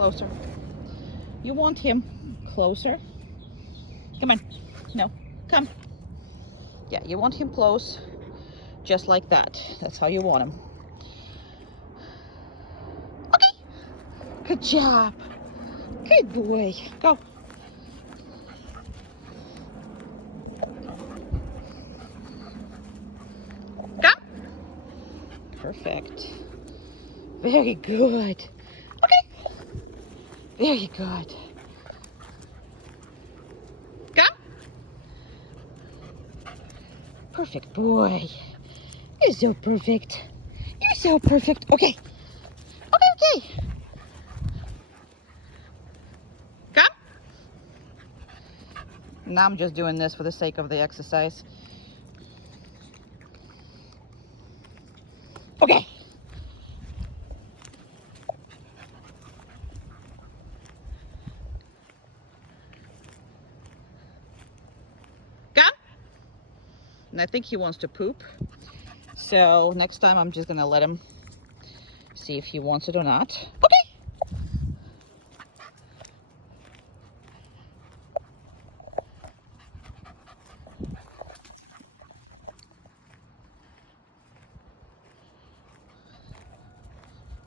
closer. You want him closer. Come on. No, come. Yeah, you want him close, just like that. That's how you want him. Okay. Good job. Good boy. Go. Come. Perfect. Very good. Okay. Very good. Come. Perfect boy. You're so perfect. You're so perfect. Okay. Okay. Come. Now I'm just doing this for the sake of the exercise. Okay. Come. And I think he wants to poop. So next time I'm just gonna let him see if he wants it or not. Okay.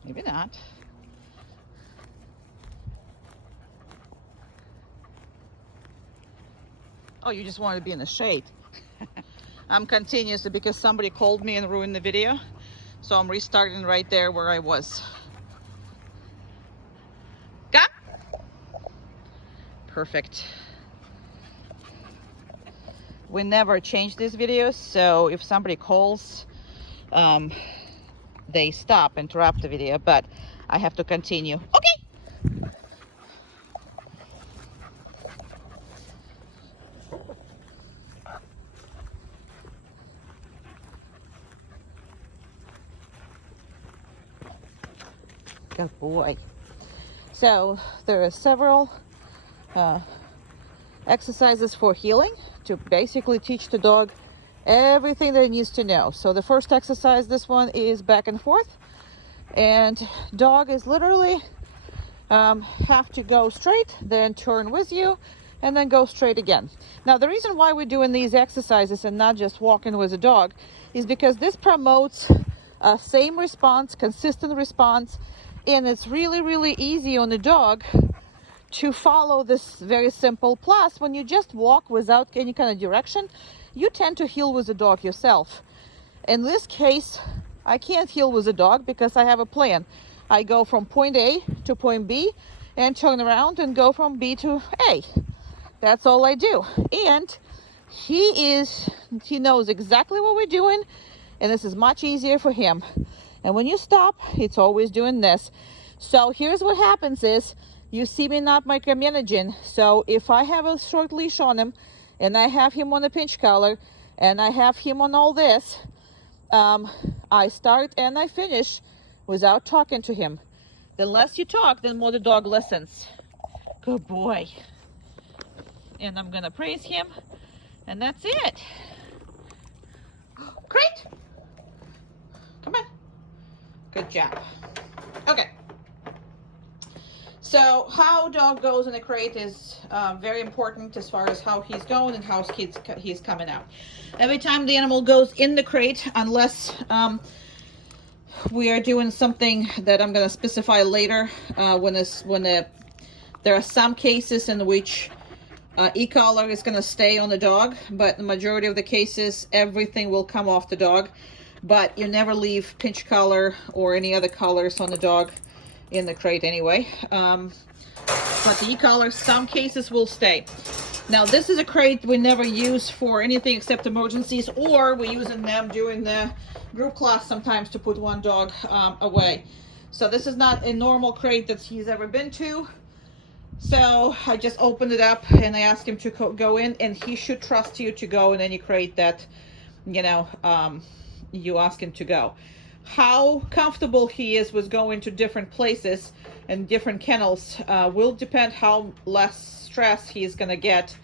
Maybe not. Oh, you just wanted to be in the shade. I'm continuously because somebody called me and ruined the video. So I'm restarting right there where I was. Come. Perfect. We never change these videos, so if somebody calls, they stop, interrupt the video, but I have to continue. Okay. Good boy. So there are several exercises for healing to basically teach the dog everything that it needs to know. So the first exercise, this one, is back and forth, and dog is literally have to go straight, then turn with you, and then go straight again. Now the reason why we're doing these exercises and not just walking with a dog is because this promotes a same response, consistent response, and it's really easy on the dog to follow this very simple. Plus, when you just walk without any kind of direction, you tend to heal with the dog yourself. In this case, I can't heal with the dog because I have a plan. I go from point A to point B and turn around and go from B to A. That's all I do. And he knows exactly what we're doing, and this is much easier for him. And when you stop, it's always doing this. So here's what happens is, you see me not micromanaging. So if I have a short leash on him, and I have him on a pinch collar, and I have him on all this, I start and I finish without talking to him. The less you talk, the more the dog listens. Good boy. And I'm gonna praise him, and that's it. Great. Come on. Good job. Okay. So how dog goes in a crate is very important as far as how he's going and how he's coming out. Every time the animal goes in the crate, unless we are doing something that I'm going to specify later, there are some cases in which e-collar is going to stay on the dog, but the majority of the cases, everything will come off the dog. But you never leave pinch collar or any other collars on the dog in the crate anyway. But the e-collar, some cases will stay. Now this is a crate we never use for anything except emergencies, or we're using them during the group class sometimes to put one dog away. So this is not a normal crate that he's ever been to. So I just opened it up and I asked him to go in, and he should trust you to go in any crate that, you ask him to go. How comfortable he is with going to different places and different kennels will depend how less stress he's gonna get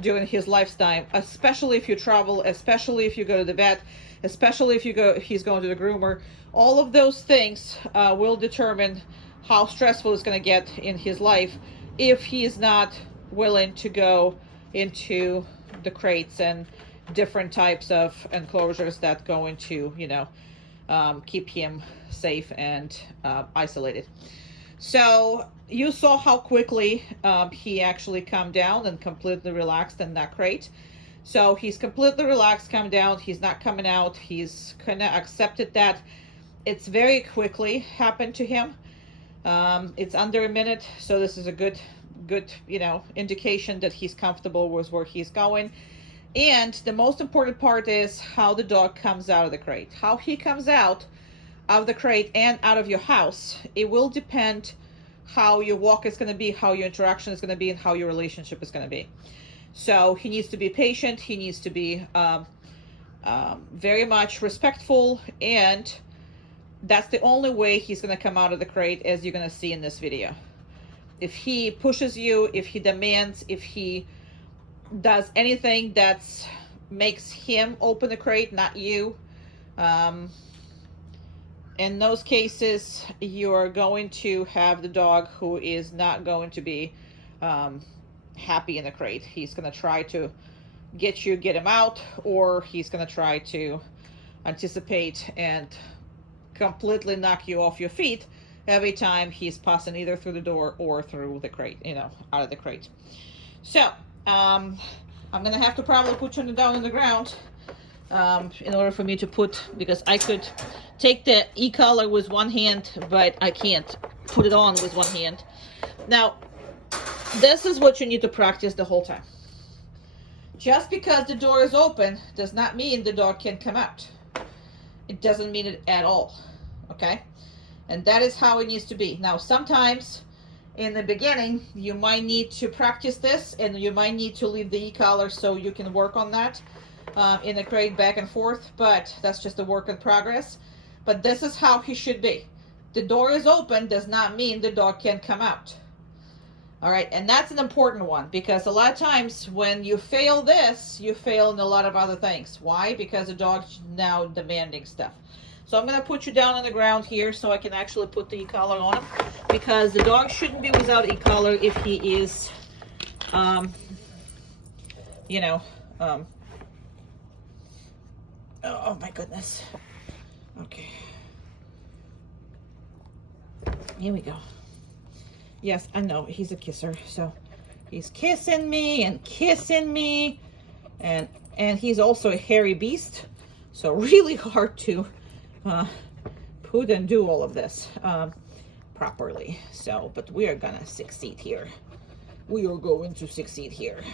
during his lifetime, especially if you travel, especially if you go to the vet, especially if he's going to the groomer. All of those things will determine how stressful it's going to get in his life if he's not willing to go into the crates and different types of enclosures that going to, keep him safe and isolated. So you saw how quickly he actually calmed down and completely relaxed in that crate. So he's completely relaxed, calmed down. He's not coming out. He's kind of accepted that. It's very quickly happened to him. It's under a minute, so this is a good, indication that he's comfortable with where he's going. And the most important part is how the dog comes out of the crate. How he comes out of the crate and out of your house, it will depend how your walk is going to be, how your interaction is going to be, and how your relationship is going to be. So he needs to be patient. He needs to be very much respectful, and that's the only way he's going to come out of the crate, as you're going to see in this video. If he pushes you, if he demands, if he does anything that makes him open the crate, not you, in those cases, you're going to have the dog who is not going to be happy in the crate. He's going to try to get him out, or he's going to try to anticipate and completely knock you off your feet every time he's passing either through the door or through the crate, out of the crate. So I'm going to have to probably put you down on the ground in order for me to because I could take the e-collar with one hand, but I can't put it on with one hand. Now, this is what you need to practice the whole time. Just because the door is open does not mean the dog can come out. It doesn't mean it at all, okay? And that is how it needs to be. Now, sometimes in the beginning, you might need to practice this, and you might need to leave the e-collar so you can work on that in the crate back and forth, but that's just a work in progress. But this is how he should be. The door is open does not mean the dog can come out. All right, and that's an important one, because a lot of times when you fail this, you fail in a lot of other things. Why? Because the dog's now demanding stuff. So I'm going to put you down on the ground here so I can actually put the e-collar on him, because the dog shouldn't be without e-collar if he is, oh my goodness. Okay. Here we go. Yes, I know, he's a kisser, so he's kissing me, and he's also a hairy beast, so really hard to put and do all of this properly. So, but we are gonna succeed here. We are going to succeed here.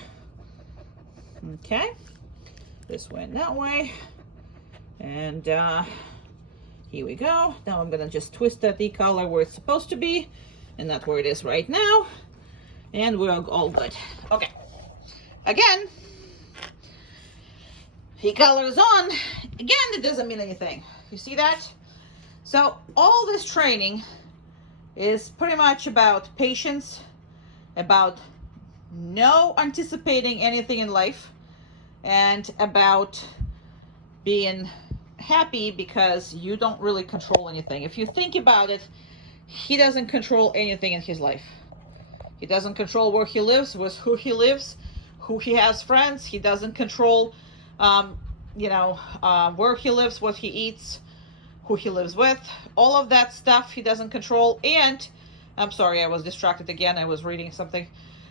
Okay, this went that way, and here we go. Now I'm gonna just twist that e-collar where it's supposed to be, and not where it is right now, and we're all good. Okay, again, e-collar is on. Again, it doesn't mean anything. You see that? So all this training is pretty much about patience, about no anticipating anything in life, and about being happy because you don't really control anything. If you think about it, he doesn't control anything in his life. He doesn't control where he lives, with who he lives, who he has friends. He doesn't control, where he lives, what he eats, who he lives with. All of that stuff he doesn't control. And I'm sorry, I was distracted again. I was reading something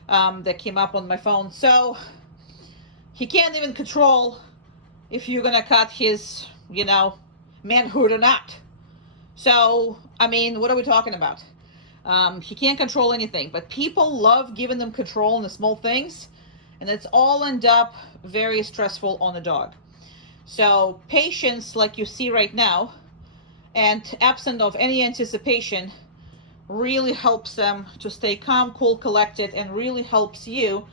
that came up on my phone. So he can't even control if you're gonna cut his, manhood or not. So, I mean, what are we talking about? He can't control anything, but people love giving them control in the small things, and it's all end up very stressful on the dog. So patience, like you see right now, and absent of any anticipation, really helps them to stay calm, cool, collected, and really helps you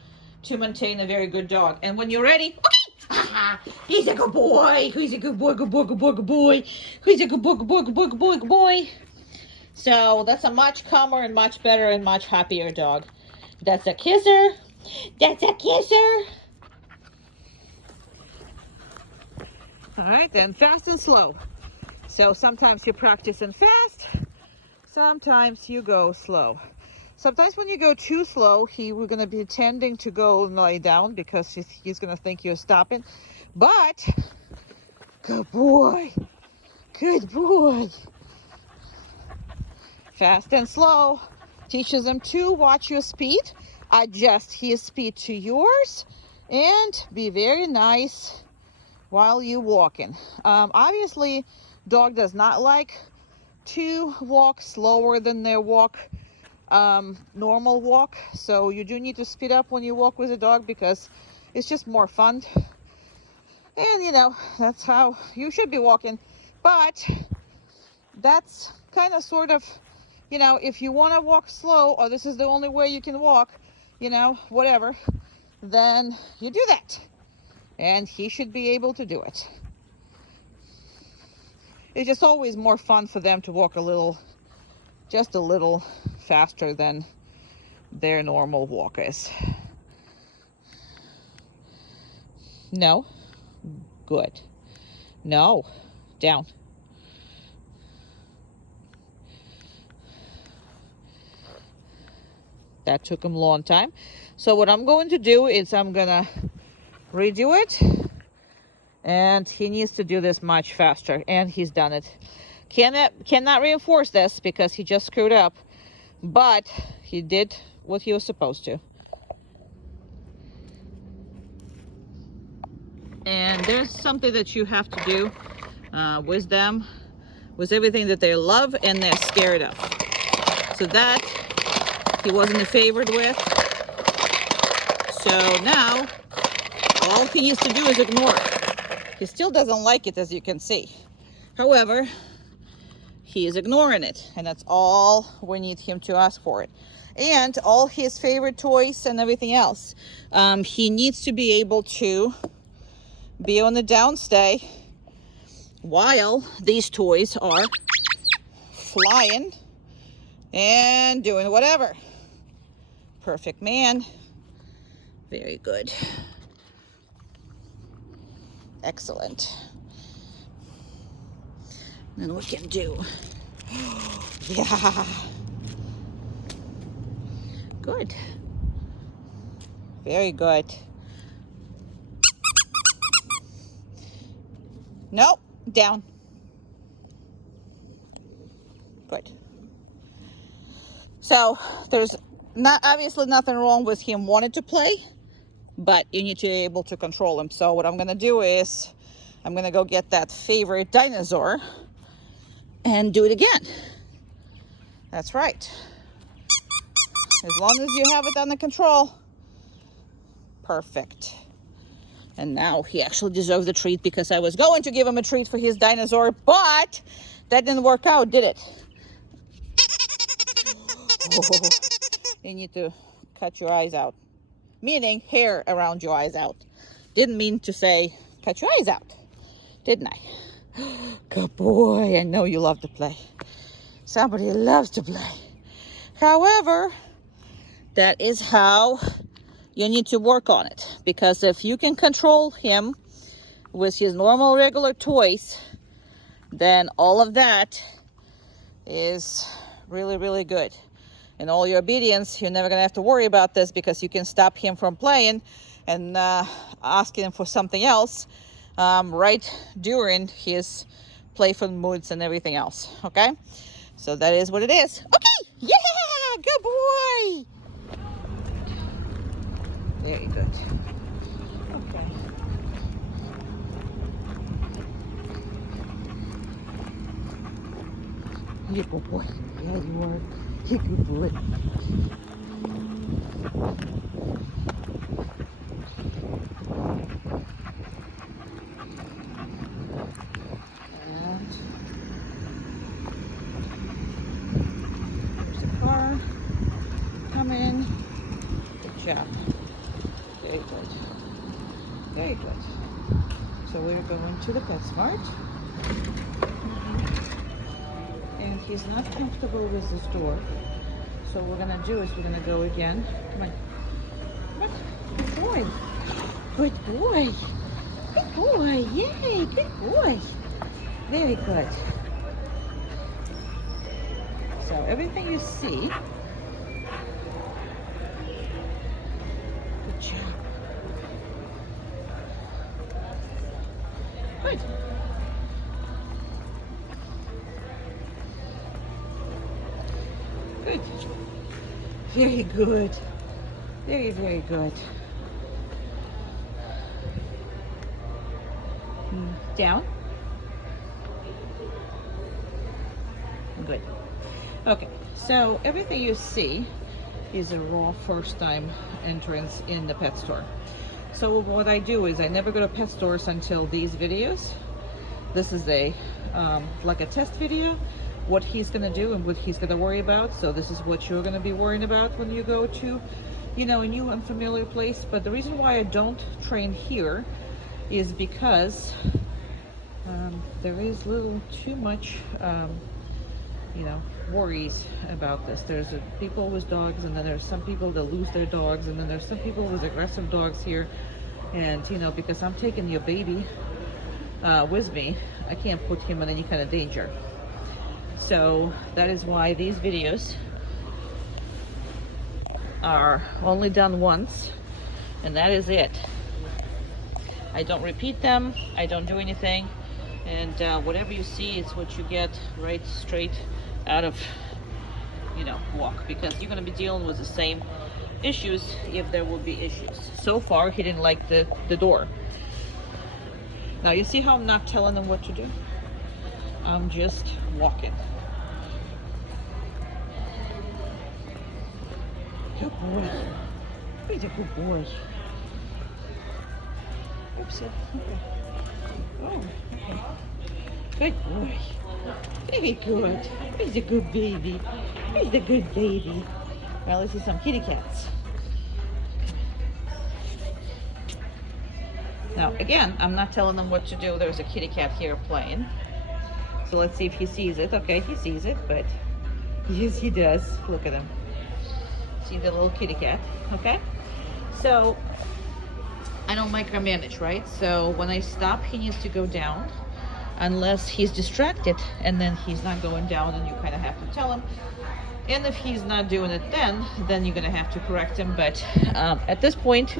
to maintain a very good dog. And when you're ready, okay, he's a good boy, he's a good boy, good boy, good boy, good boy, he's a good boy, good boy, good boy, good boy, good boy. So that's a much calmer and much better and much happier dog. That's a kisser. That's a kisser. All right, then fast and slow. So sometimes you're practicing fast, sometimes you go slow. Sometimes when you go too slow, we're going to be tending to go and lay down because he's going to think you're stopping. But, good boy. Good boy. Fast and slow. Teaches him to watch your speed. Adjust his speed to yours. And be very nice while you're walking. Obviously, dog does not like to walk slower than their normal walk. So you do need to speed up when you walk with a dog because it's just more fun. And you know, that's how you should be walking. But that's kind of sort of, you know, if you want to walk slow or this is the only way you can walk, you know, whatever, then you do that. And he should be able to do it. It's just always more fun for them to walk just a little faster than their normal walk is. No. Good. No. Down. That took him a long time. So what I'm going to do is I'm gonna redo it, and he needs to do this much faster, and he's done it. Cannot reinforce this because he just screwed up, but he did what he was supposed to. And there's something that you have to do with them, with everything that they love and they're scared of. So that he wasn't favored with. So now all he needs to do is ignore it. He still doesn't like it, as you can see. However, he is ignoring it, and that's all we need him to ask for it. And all his favorite toys and everything else. He needs to be able to be on the downstay while these toys are flying and doing whatever. Perfect man. Very good. Excellent. Then we can do. Yeah. Good. Very good. Nope. Down. Good. So there's obviously nothing wrong with him wanting to play, but you need to be able to control him. So what I'm going to do is I'm going to go get that favorite dinosaur and do it again. That's right. As long as you have it under control. Perfect. And now he actually deserves the treat because I was going to give him a treat for his dinosaur, but that didn't work out, did it? Oh, you need to cut your eyes out. Meaning hair around your eyes out. Didn't mean to say cut your eyes out, didn't I? Good boy, I know you love to play. Somebody loves to play. However, that is how you need to work on it. Because if you can control him with his normal regular toys, then all of that is really, really good. In all your obedience, you're never going to have to worry about this because you can stop him from playing and asking him for something else right during his playful moods and everything else. Okay? So that is what it is. Okay! Yeah! Good boy! Very good. Okay. You good boy. Yeah, you are. You good boy. And there's a car coming. Good job. Very good. Very good. So we're going to the PetSmart. And he's not comfortable with this door. So what we're gonna do is we're gonna go again. Come on. Come on. Good boy. Good boy. Good boy. Yay. Good boy. Very good. So everything you see, good job. Good. Good. Very good. Very, very good. Down. Good. Okay, so everything you see is a raw first time entrance in the pet store. So what I do is I never go to pet stores until these videos. This is a like a test video, what he's gonna do and what he's gonna worry about. So this is what you're gonna be worrying about when you go to, you know, a new unfamiliar place. But the reason why I don't train here is because there is little too much you know, worries about this. There's people with dogs, and then there's some people that lose their dogs, and then there's some people with aggressive dogs here. And you know, because I'm taking your baby with me, I can't put him in any kind of danger. So that is why these videos are only done once, and that is it. I don't repeat them, I don't do anything, and whatever you see is what you get right straight out of, you know, walk, because you're going to be dealing with the same issues if there will be issues. So far he didn't like the door. Now you see how I'm not telling him what to do? I'm just walking. Good boy. He's a good boy. Oops. Okay. Oh, okay. Good boy. Very good. He's a good baby. He's a good baby. Now let's see some kitty cats. Now again, I'm not telling them what to do. There's a kitty cat here playing. So let's see if he sees it. Okay, he sees it, but yes, he does. Look at him. See the little kitty cat, okay? So I don't micromanage, right? So when I stop, he needs to go down unless he's distracted, and then he's not going down, and you kind of have to tell him. And if he's not doing it, then you're gonna have to correct him. But at this point,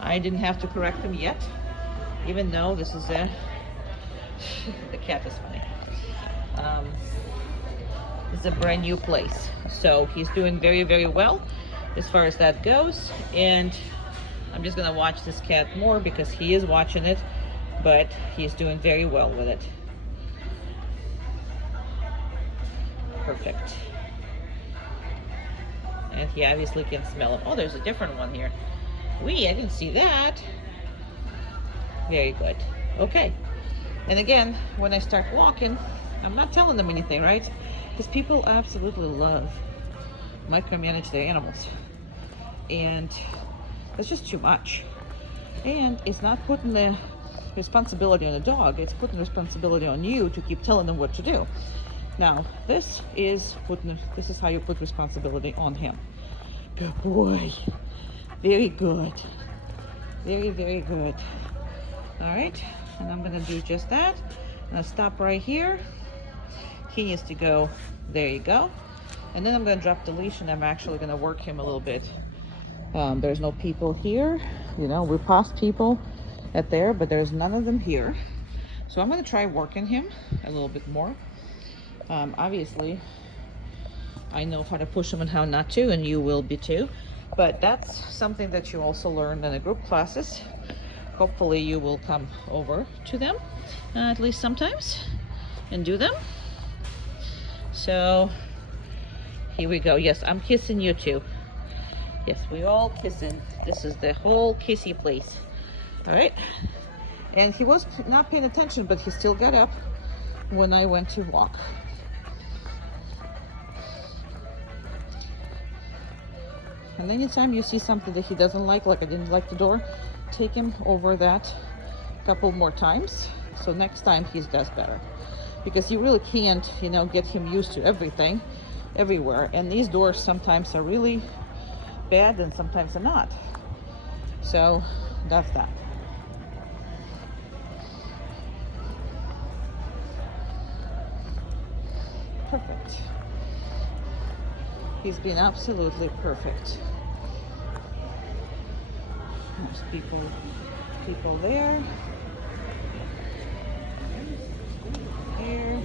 I didn't have to correct him yet, even though this is a the cat is funny. It's a brand new place, so he's doing very, very well as far as that goes. And I'm just gonna watch this cat more because he is watching it, but he's doing very well with it. Perfect. And he obviously can smell it. Oh, there's a different one here. Wee, I didn't see that. Very good. Okay. And again, when I start walking, I'm not telling them anything, right? Because people absolutely love micromanage their animals. And that's just too much. And it's not putting the responsibility on the dog, it's putting responsibility on you to keep telling them what to do. Now, this is how you put responsibility on him. Good boy. Very good. Very, very good. All right, and I'm gonna do just that. I'm gonna stop right here. He needs to go, there you go. And then I'm gonna drop the leash, and I'm actually gonna work him a little bit. There's no people here. You know, we passed people at there, but there's none of them here. So I'm gonna try working him a little bit more. Obviously, I know how to push him and how not to, and you will be too. But that's something that you also learn in the group classes. Hopefully you will come over to them, at least sometimes, and do them. So here we go. Yes, I'm kissing you too. Yes, we all kissing. This is the whole kissy place. All right. And he was not paying attention, but he still got up when I went to walk. And anytime you see something that he doesn't like I didn't like the door, take him over that a couple more times. So next time he does better. Because you really can't, you know, get him used to everything, everywhere. And these doors sometimes are really bad and sometimes they're not. So that's that. Perfect. He's been absolutely perfect. There's people there. Here.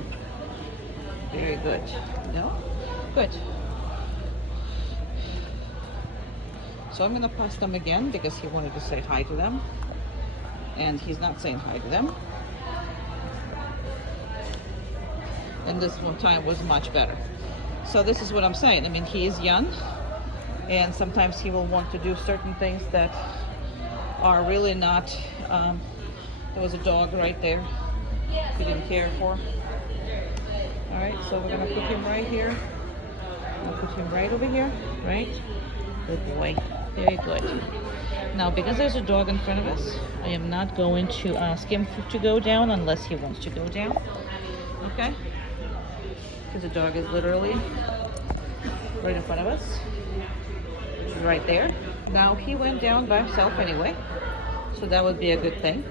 Very good. No? Good. So I'm gonna pass them again because he wanted to say hi to them. And he's not saying hi to them. And this one time was much better. So this is what I'm saying. I mean, he is young, and sometimes he will want to do certain things that are really not. There was a dog right there he didn't care for. All right, so we're gonna put him right here. I'll put him right over here, right? Good boy, very good. Now, because there's a dog in front of us, I am not going to ask him to go down unless he wants to go down, okay? Because the dog is literally right in front of us, right there. Now, he went down by himself anyway, so that would be a good thing.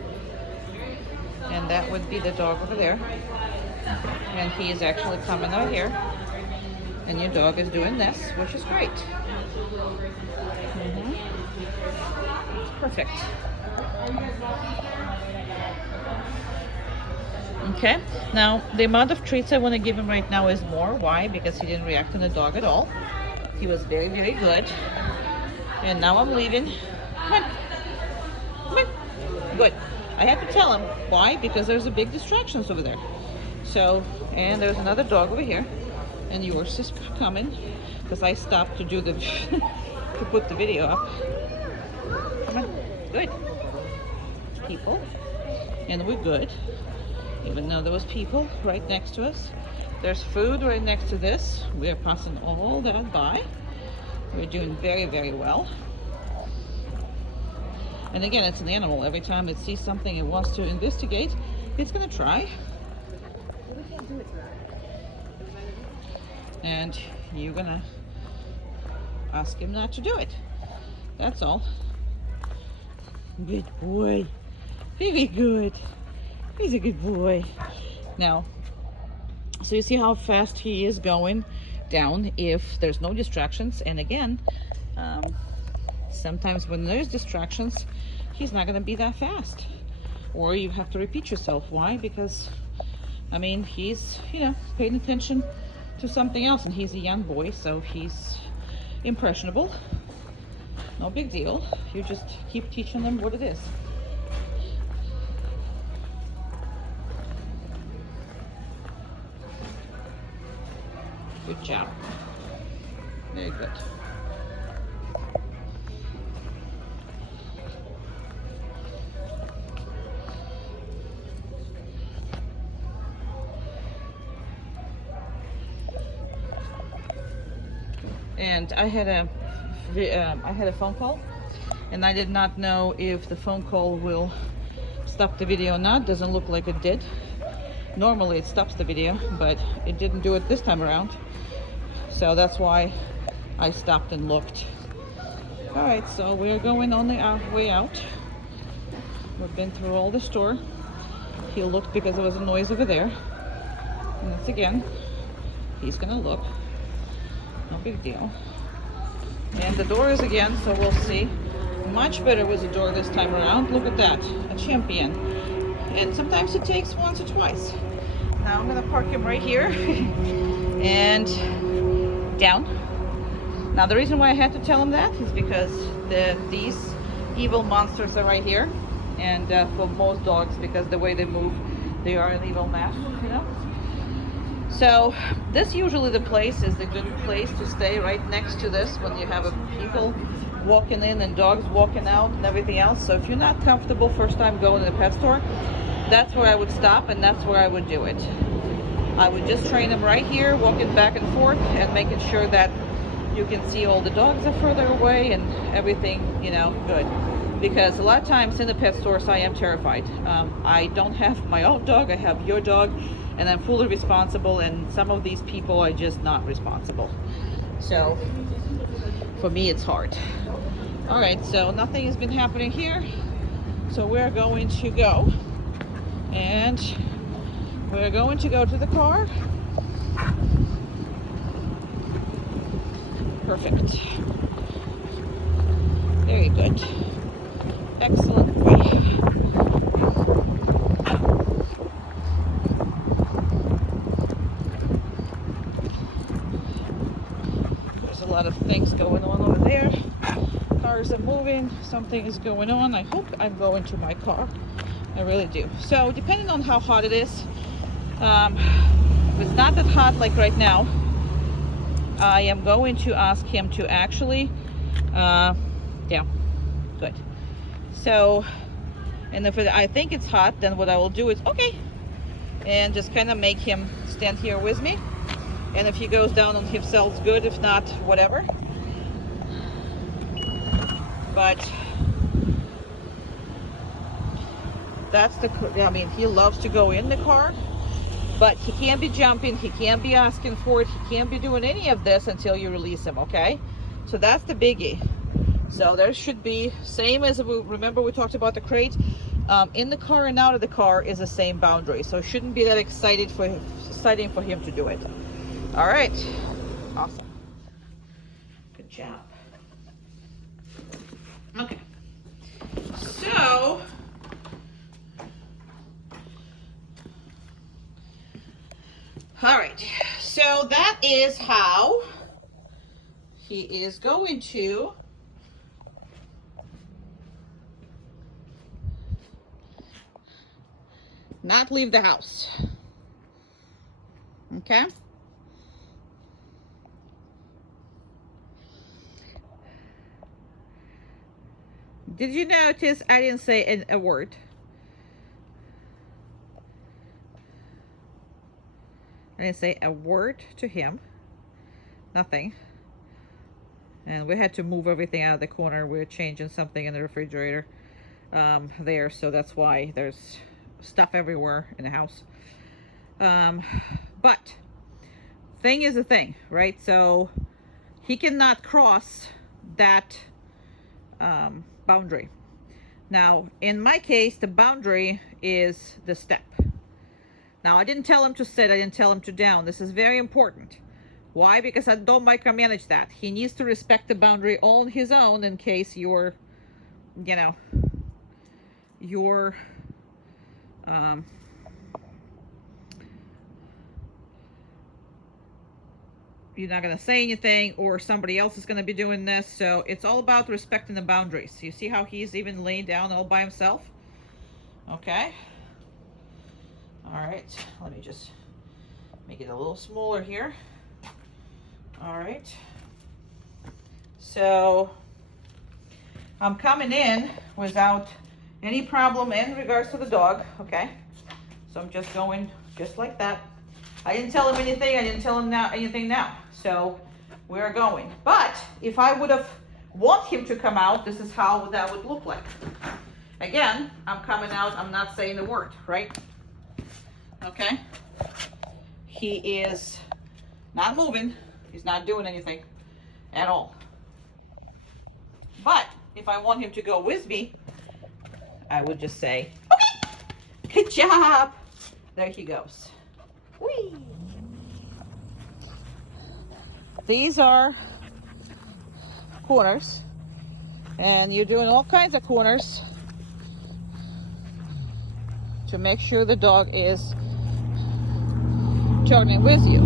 And that would be the dog over there. And he is actually coming out here. And your dog is doing this, which is great. It's perfect. Okay, now the amount of treats I want to give him right now is more. Why? Because he didn't react on the dog at all. He was very, very good. And now I'm leaving. Come on. Come on. Good. I had to tell him. Why? Because there's a big distractions over there. So, and there's another dog over here. And yours is coming. Because I stopped to do the, to put the video up. Come on. Good. People. And we're good. Even though there was people right next to us. There's food right next to this. We are passing all that by. We're doing very, very well. And again, it's an animal. Every time it sees something it wants to investigate, it's gonna try. And you're gonna ask him not to do it. That's all. Good boy. Very good. He's a good boy. Now, so you see how fast he is going down if there's no distractions. And again, sometimes when there's distractions, he's not going to be that fast. Or you have to repeat yourself. Why? Because, I mean, he's, you know, paying attention to something else. And he's a young boy, so he's impressionable. No big deal. You just keep teaching them what it is. Good job. Very good. And I had a phone call, and I did not know if the phone call will stop the video or not. Doesn't look like it did. Normally it stops the video, but it didn't do it this time around. So that's why I stopped and looked. All right, so we're going on the way out. We've been through all the store. He looked because there was a noise over there. And once again, he's gonna look. No big deal. And the door is again, so we'll see. Much better with the door this time around. Look at that, a champion. And sometimes it takes once or twice. Now I'm gonna park him right here and down. Now the reason why I had to tell him that is because these evil monsters are right here. And for most dogs, because the way they move, they are an evil mass, you know. So this usually the place is the good place to stay, right next to this when you have people walking in and dogs walking out and everything else. So if you're not comfortable first time going to the pet store, that's where I would stop and that's where I would do it. I would just train them right here, walking back and forth and making sure that you can see all the dogs are further away and everything, you know, good. Because a lot of times in the pet stores I am terrified. I don't have my own dog, I have your dog, and I'm fully responsible, and some of these people are just not responsible. So for me it's hard. All right, so nothing has been happening here, so we're going to go, and we're going to go to the car. Perfect. Very good. Excellent boy. There's a lot of things going on over there. Cars are moving. Something is going on. I hope I'm going to my car. I really do. So depending on how hot it is, if it's not that hot like right now, I am going to ask him to actually, yeah, good. So, and if I think it's hot, then what I will do is, okay, and just kind of make him stand here with me. And if he goes down on himself, good. If not, whatever. But that's I mean, he loves to go in the car, but he can't be jumping, he can't be asking for it, he can't be doing any of this until you release him, okay? So that's the biggie. So there should be, same as remember we talked about the crate, in the car and out of the car is the same boundary. So it shouldn't be that exciting for him to do it. All right, awesome, good job. Okay, so all right, so that is how he is going to not leave the house. Okay. Did you notice I didn't say a word? I didn't say a word to him. Nothing. And we had to move everything out of the corner. We were changing something in the refrigerator there, so that's why there's stuff everywhere in the house. But thing is a thing, right? So he cannot cross that boundary. Now, in my case, the boundary is the step. Now, I didn't tell him to sit. I didn't tell him to down. This is very important. Why? Because I don't micromanage that. He needs to respect the boundary on his own in case you're not going to say anything, or somebody else is going to be doing this. So it's all about respecting the boundaries. You see how he's even laying down all by himself? Okay. All right. Let me just make it a little smaller here. All right. So I'm coming in without any problem in regards to the dog. Okay. So I'm just going just like that. I didn't tell him anything. I didn't tell him anything now. So we're going. But if I would have want him to come out, this is how that would look like. Again, I'm coming out. I'm not saying a word, right? Okay. He is not moving. He's not doing anything at all. But if I want him to go with me, I would just say, okay, good job. There he goes. Whee! These are corners, and you're doing all kinds of corners to make sure the dog is turning with you.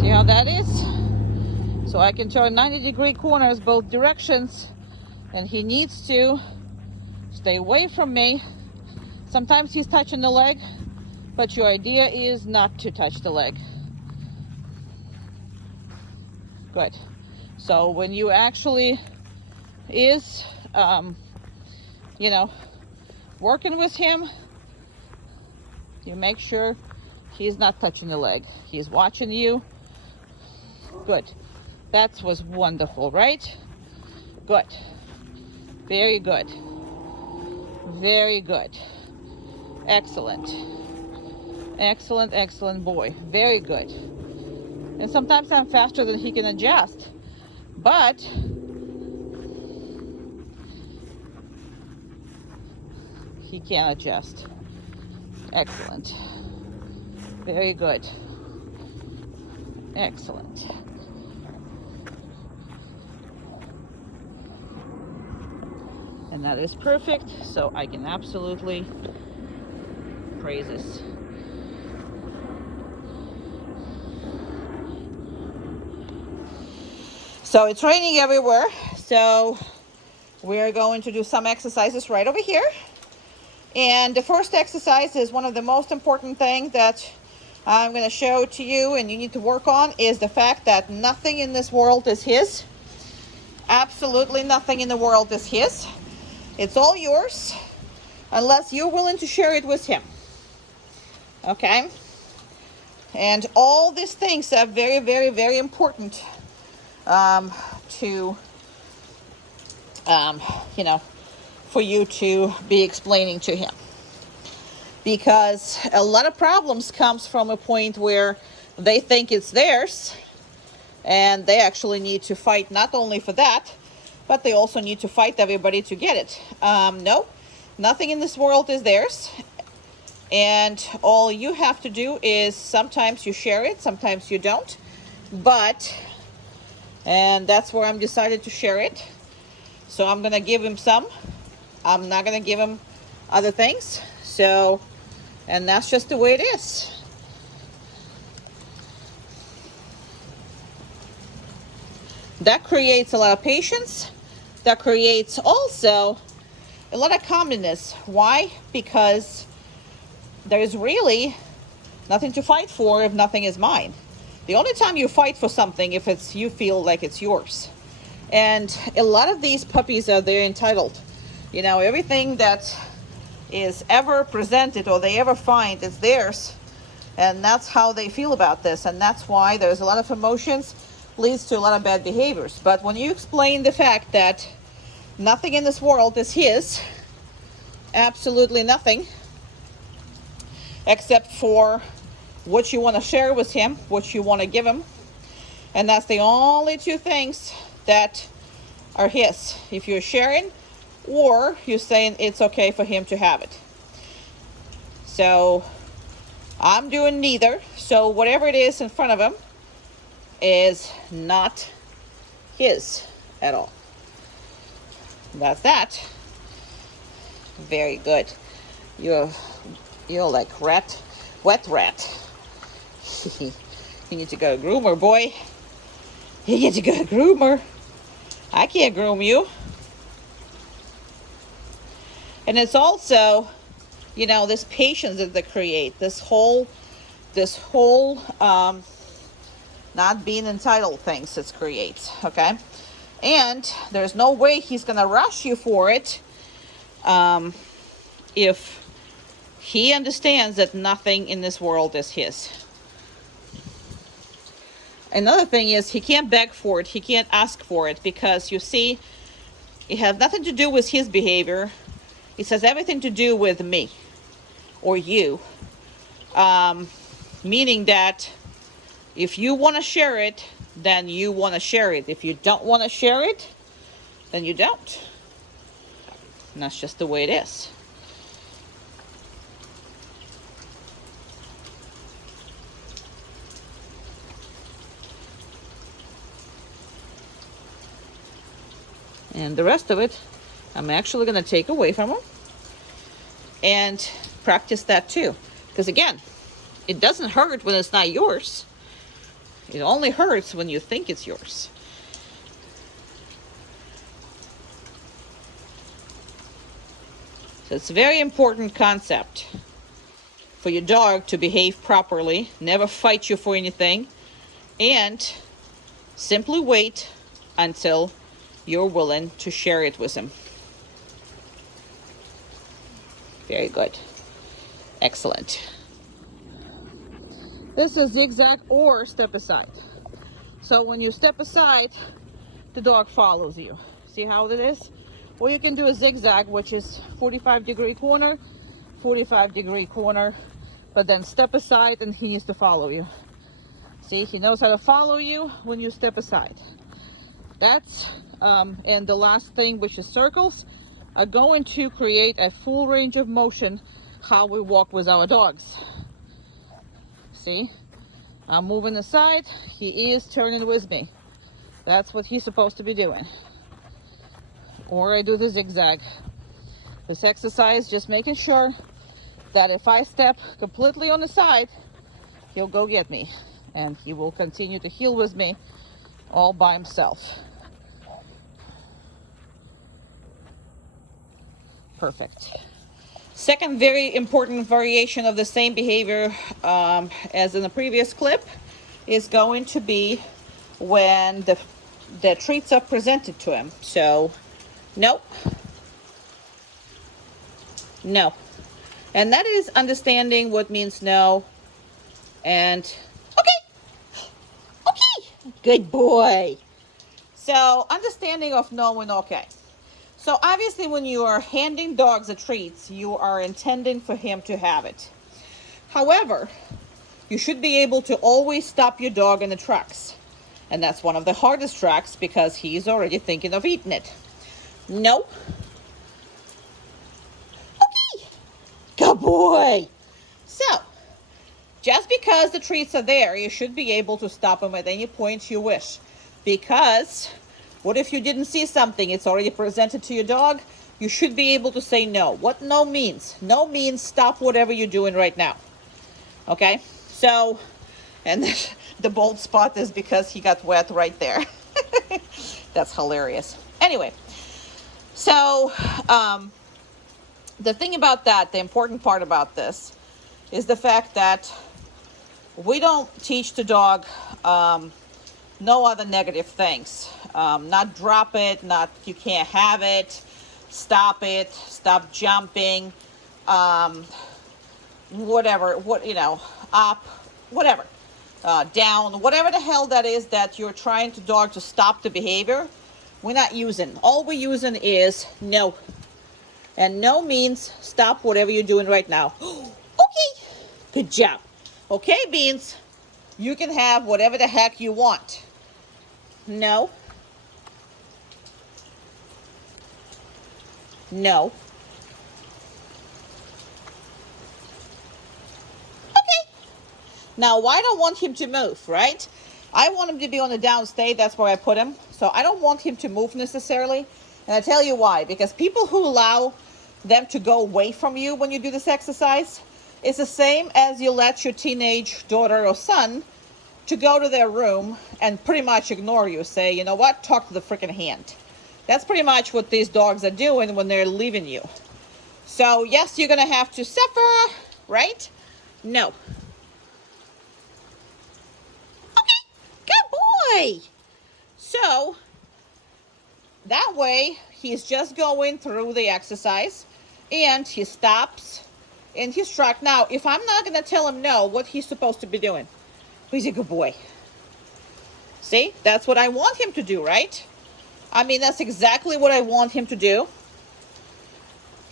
See how that is? So I can turn 90-degree corners both directions, and he needs to stay away from me. Sometimes he's touching the leg, but your idea is not to touch the leg. Good. So when you actually is, working with him, you make sure he's not touching the leg. He's watching you. Good. That was wonderful, right? Good. Very good. Very good. Excellent. Excellent, excellent boy. Very good. And sometimes I'm faster than he can adjust, but he can adjust. Excellent. Very good. Excellent. And that is perfect, so I can absolutely praise this. So it's raining everywhere, so we're going to do some exercises right over here. And the first exercise is one of the most important things that I'm going to show to you and you need to work on, is the fact that nothing in this world is his. Absolutely nothing in the world is his. It's all yours, unless you're willing to share it with him. Okay? And all these things are very, very, very important to, for you to be explaining to him. Because a lot of problems comes from a point where they think it's theirs, and they actually need to fight not only for that, but they also need to fight everybody to get it. No, nothing in this world is theirs. And all you have to do is, sometimes you share it, sometimes you don't. And that's where I'm decided to share it. So I'm going to give him some. I'm not going to give him other things. So, and that's just the way it is. That creates a lot of patience. That creates also a lot of calmness. Why? Because there's really nothing to fight for if nothing is mine. The only time you fight for something if it's you feel like it's yours. And a lot of these puppies are, they're entitled. You know, everything that is ever presented or they ever find is theirs. And that's how they feel about this. And that's why there's a lot of emotions, leads to a lot of bad behaviors. But when you explain the fact that nothing in this world is his, absolutely nothing, except for what you want to share with him, what you want to give him. And that's the only two things that are his. If you're sharing, or you're saying it's okay for him to have it. So I'm doing neither. So whatever it is in front of him is not his at all. That's that. Very good. You're like wet rat. You need to go groomer, boy. You need to go groomer. I can't groom you. And it's also, this patience that they create, this whole not being entitled things it creates, okay? And there's no way he's gonna rush you for it if he understands that nothing in this world is his. Another thing is, he can't beg for it, he can't ask for it, because you see, it has nothing to do with his behavior. It has everything to do with me or you. Meaning that if you want to share it, then you want to share it. If you don't want to share it, then you don't. And that's just the way it is. And the rest of it, I'm actually going to take away from him and practice that too. Because again, it doesn't hurt when it's not yours. It only hurts when you think it's yours. So it's a very important concept for your dog to behave properly, never fight you for anything, and simply wait until you're willing to share it with him. Very good. Excellent. This is zigzag or step aside. So when you step aside, the dog follows you. See how it is? Or you can do a zigzag, which is 45-degree corner, 45-degree corner, but then step aside and he needs to follow you. See, he knows how to follow you when you step aside. That's, and the last thing, which is circles, are going to create a full range of motion how we walk with our dogs. See, I'm moving aside, he is turning with me. That's what he's supposed to be doing. or I do the zigzag. This exercise just making sure that if I step completely on the side, he'll go get me, and he will continue to heel with me all by himself. Perfect. Second very important variation of the same behavior as in the previous clip is going to be when the treats are presented to him. So, nope. No. And that is understanding what means no. And, okay. Okay. Good boy. So, understanding of no and okay. So, obviously, when you are handing dogs the treats, you are intending for him to have it. However, you should be able to always stop your dog in the tracks. And that's one of the hardest tracks because he's already thinking of eating it. No. Okay. Good boy. So, just because the treats are there, you should be able to stop them at any point you wish. Because what if you didn't see something? It's already presented to your dog. You should be able to say no. What no means? No means stop whatever you're doing right now. Okay? So, and the bold spot is because he got wet right there. That's hilarious. Anyway, so the thing about that, the important part about this, is the fact that we don't teach the dog no other negative things. Not drop it, not you can't have it, stop jumping, whatever, up, whatever, down, whatever the hell that is that you're trying to dog to stop the behavior, we're not using. All we're using is no. And no means stop whatever you're doing right now. Okay, good job. Okay means you can have whatever the heck you want. No. No. Okay. Now, I don't want him to move, right? I want him to be on the down state. That's where I put him. So I don't want him to move necessarily. And I tell you why. Because people who allow them to go away from you when you do this exercise, it's the same as you let your teenage daughter or son to go to their room and pretty much ignore you. Say, you know what? Talk to the freaking hand. That's pretty much what these dogs are doing when they're leaving you. So, yes, you're going to have to suffer, right? No. Okay, good boy. So, that way, he's just going through the exercise, and he stops in his track. Now, if I'm not going to tell him no, what he's supposed to be doing? He's a good boy. See, that's what I want him to do, right? I mean, that's exactly what I want him to do.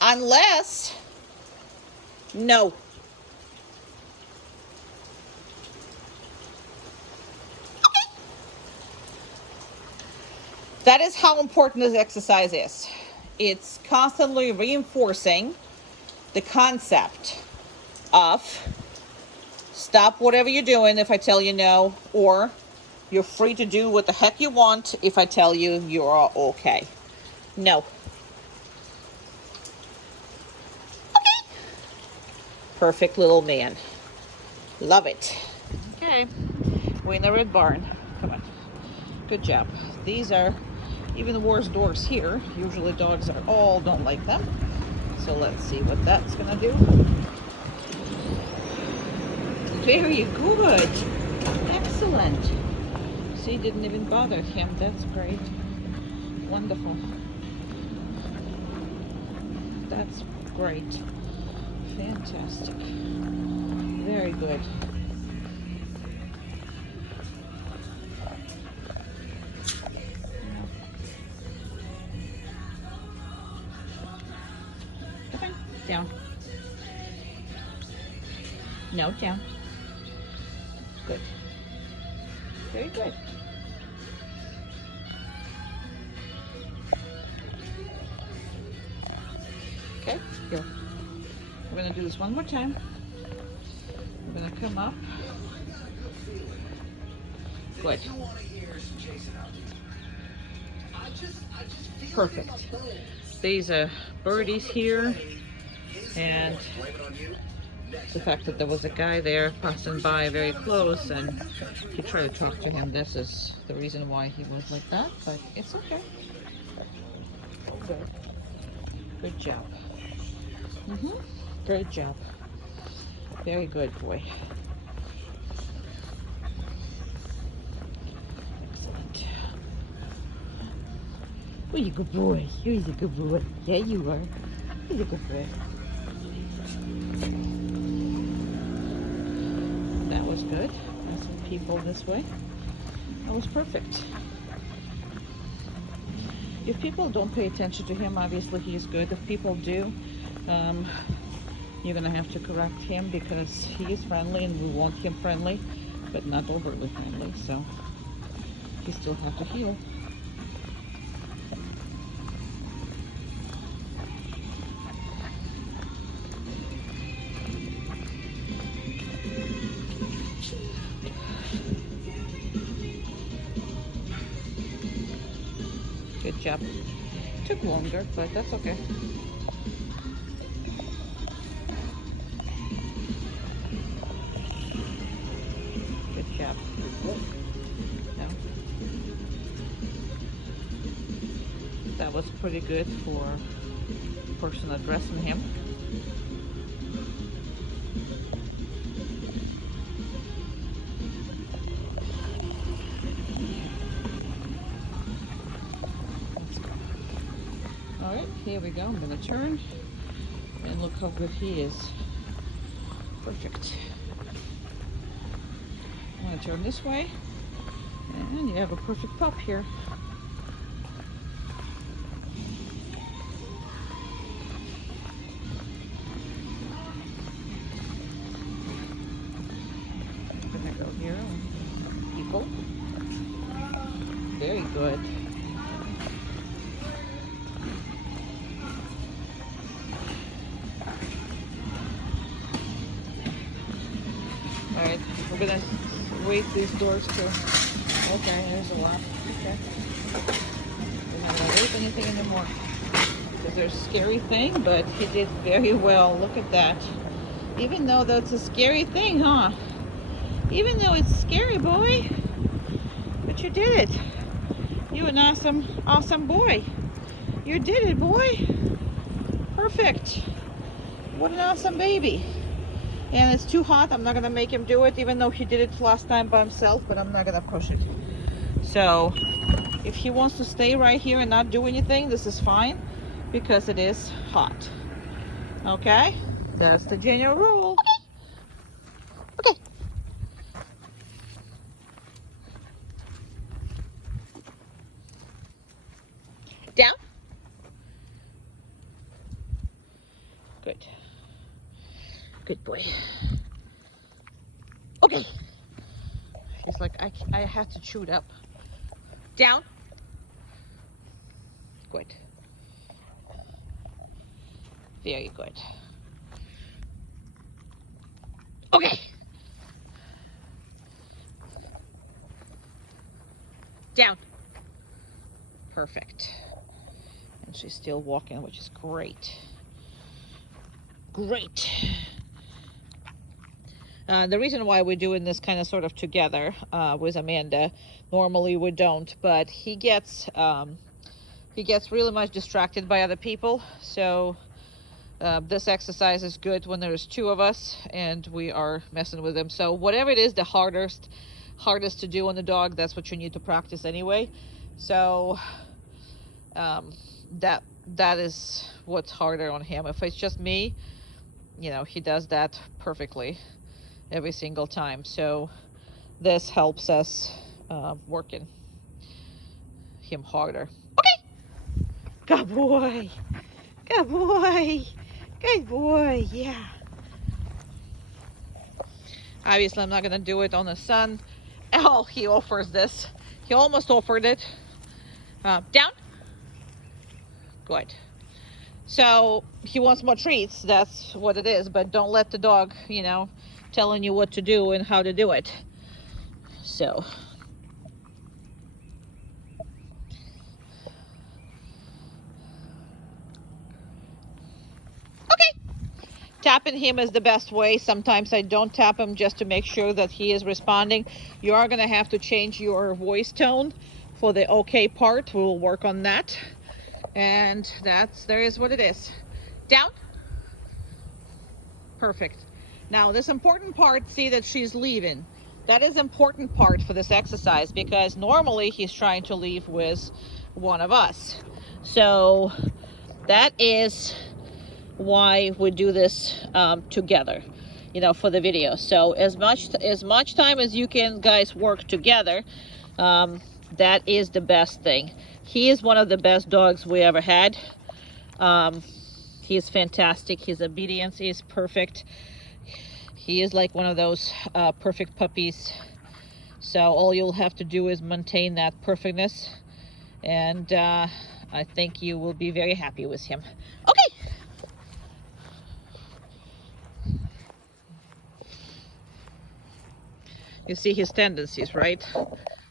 Unless, no. Okay. That is how important this exercise is. It's constantly reinforcing the concept of stop whatever you're doing if I tell you no, or you're free to do what the heck you want if I tell you you're okay. No. Okay. Perfect little man. Love it. Okay. We're in the red barn. Come on. Good job. These are even the worst doors here. Usually dogs don't like them. So let's see what that's gonna do. Very good. Excellent. See, didn't even bother him. That's great. Wonderful. That's great. Fantastic. Very good. Okay. Down. No, down. Good. Very good. Okay, here. We're going to do this one more time. We're going to come up. Good. Perfect. These are birdies here, and the fact that there was a guy there passing by very close and he tried to talk to him, this is the reason why he was like that, but it's okay. Good. Good job. Good job. Very good, boy. Excellent. Oh, you're a good boy. You're a good boy. Yeah, you are. You're a good boy. That was good. That's some people this way. That was perfect. If people don't pay attention to him, obviously he is good. If people do, you're gonna have to correct him because he is friendly and we want him friendly, but not overly friendly, so he still have to heal. Good job. Took longer, but that's okay. Good job. Yeah. That was pretty good for the person addressing him. Alright, here we go. I'm going to turn and look how good he is. Perfect. I'm going to turn this way and you have a perfect pup here. I'm going to go here and people. Very good. Alright, we're gonna wait these doors to... Okay, there's a lot. Okay. We're not gonna wait anything anymore. Because there's a scary thing, but he did very well. Look at that. Even though that's a scary thing, huh? Even though it's scary, boy. But you did it. You're an awesome boy. You did it, boy. Perfect. What an awesome baby. And it's too hot. I'm not gonna make him do it, even though he did it last time by himself, but I'm not gonna push it. So if he wants to stay right here and not do anything, this is fine because it is hot. Okay? That's the general rule. Okay. Okay. Down. Good. Good boy. Okay. He's like, I have to chew it up. Down. Good. Very good. Okay. Down. Perfect. And she's still walking, which is great. Great. The reason why we're doing this kind of sort of together with Amanda, normally we don't, but he gets really much distracted by other people. So this exercise is good when there's two of us and we are messing with him. So whatever it is, the hardest to do on the dog, that's what you need to practice anyway. So that is what's harder on him. If it's just me, you know, he does that perfectly every single time. So this helps us working him harder. Okay. Good boy. Good boy. Good boy. Yeah. Obviously, I'm not going to do it on the sun. Oh, he offers this. He almost offered it. Down. Good. So he wants more treats. That's what it is. But don't let the dog, you know, telling you what to do and how to do it. So Tapping him is the best way. Sometimes I don't tap him just to make sure that he is responding. You are going to have to change your voice tone for the okay part. We'll work on that. And there is what it is. Down. Perfect. Now this important part, see that she's leaving. That is important part for this exercise because normally he's trying to leave with one of us. So that is why we do this together, you know, for the video. So as much time as you can guys work together, that is the best thing. He is one of the best dogs we ever had. He is fantastic. His obedience is perfect. He is like one of those perfect puppies. So all you'll have to do is maintain that perfectness, and I think you will be very happy with him. Okay. You see his tendencies, right?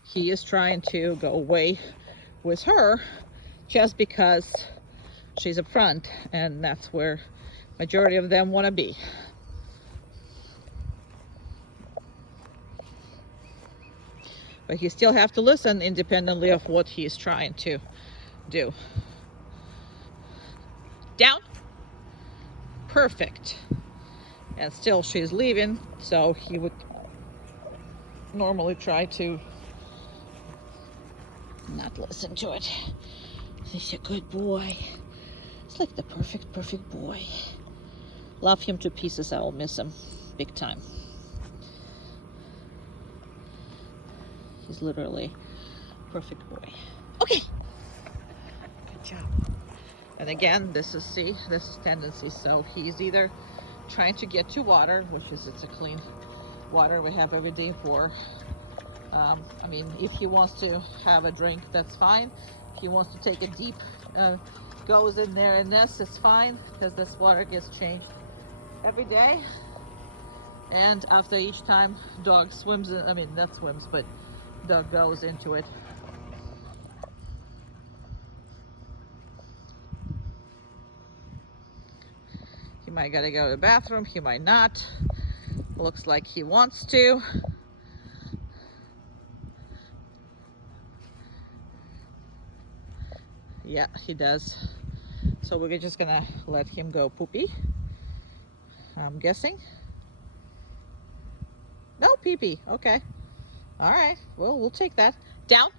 He is trying to go away with her just because she's up front, and that's where majority of them want to be. But you still have to listen independently of what he's trying to do. Down. Perfect. And still she's leaving, so he would normally try to not listen to it. He's a good boy. It's like the perfect boy. Love him to pieces. I will miss him big time. He's literally perfect boy. Okay. Good job. And again, this is tendency. So he's either trying to get to water, which is, it's a clean water we have every day for. I mean, if he wants to have a drink, that's fine. If he wants to take a deep, goes in there and this, it's fine, because this water gets changed every day. And after each time, dog swims in, I mean, not swims, but dog goes into it. He might gotta go to the bathroom, he might not. Looks like he wants to. Yeah, he does. So we're just gonna let him go poopy, I'm guessing. No pee-pee, okay. All right, well, we'll take that. Down.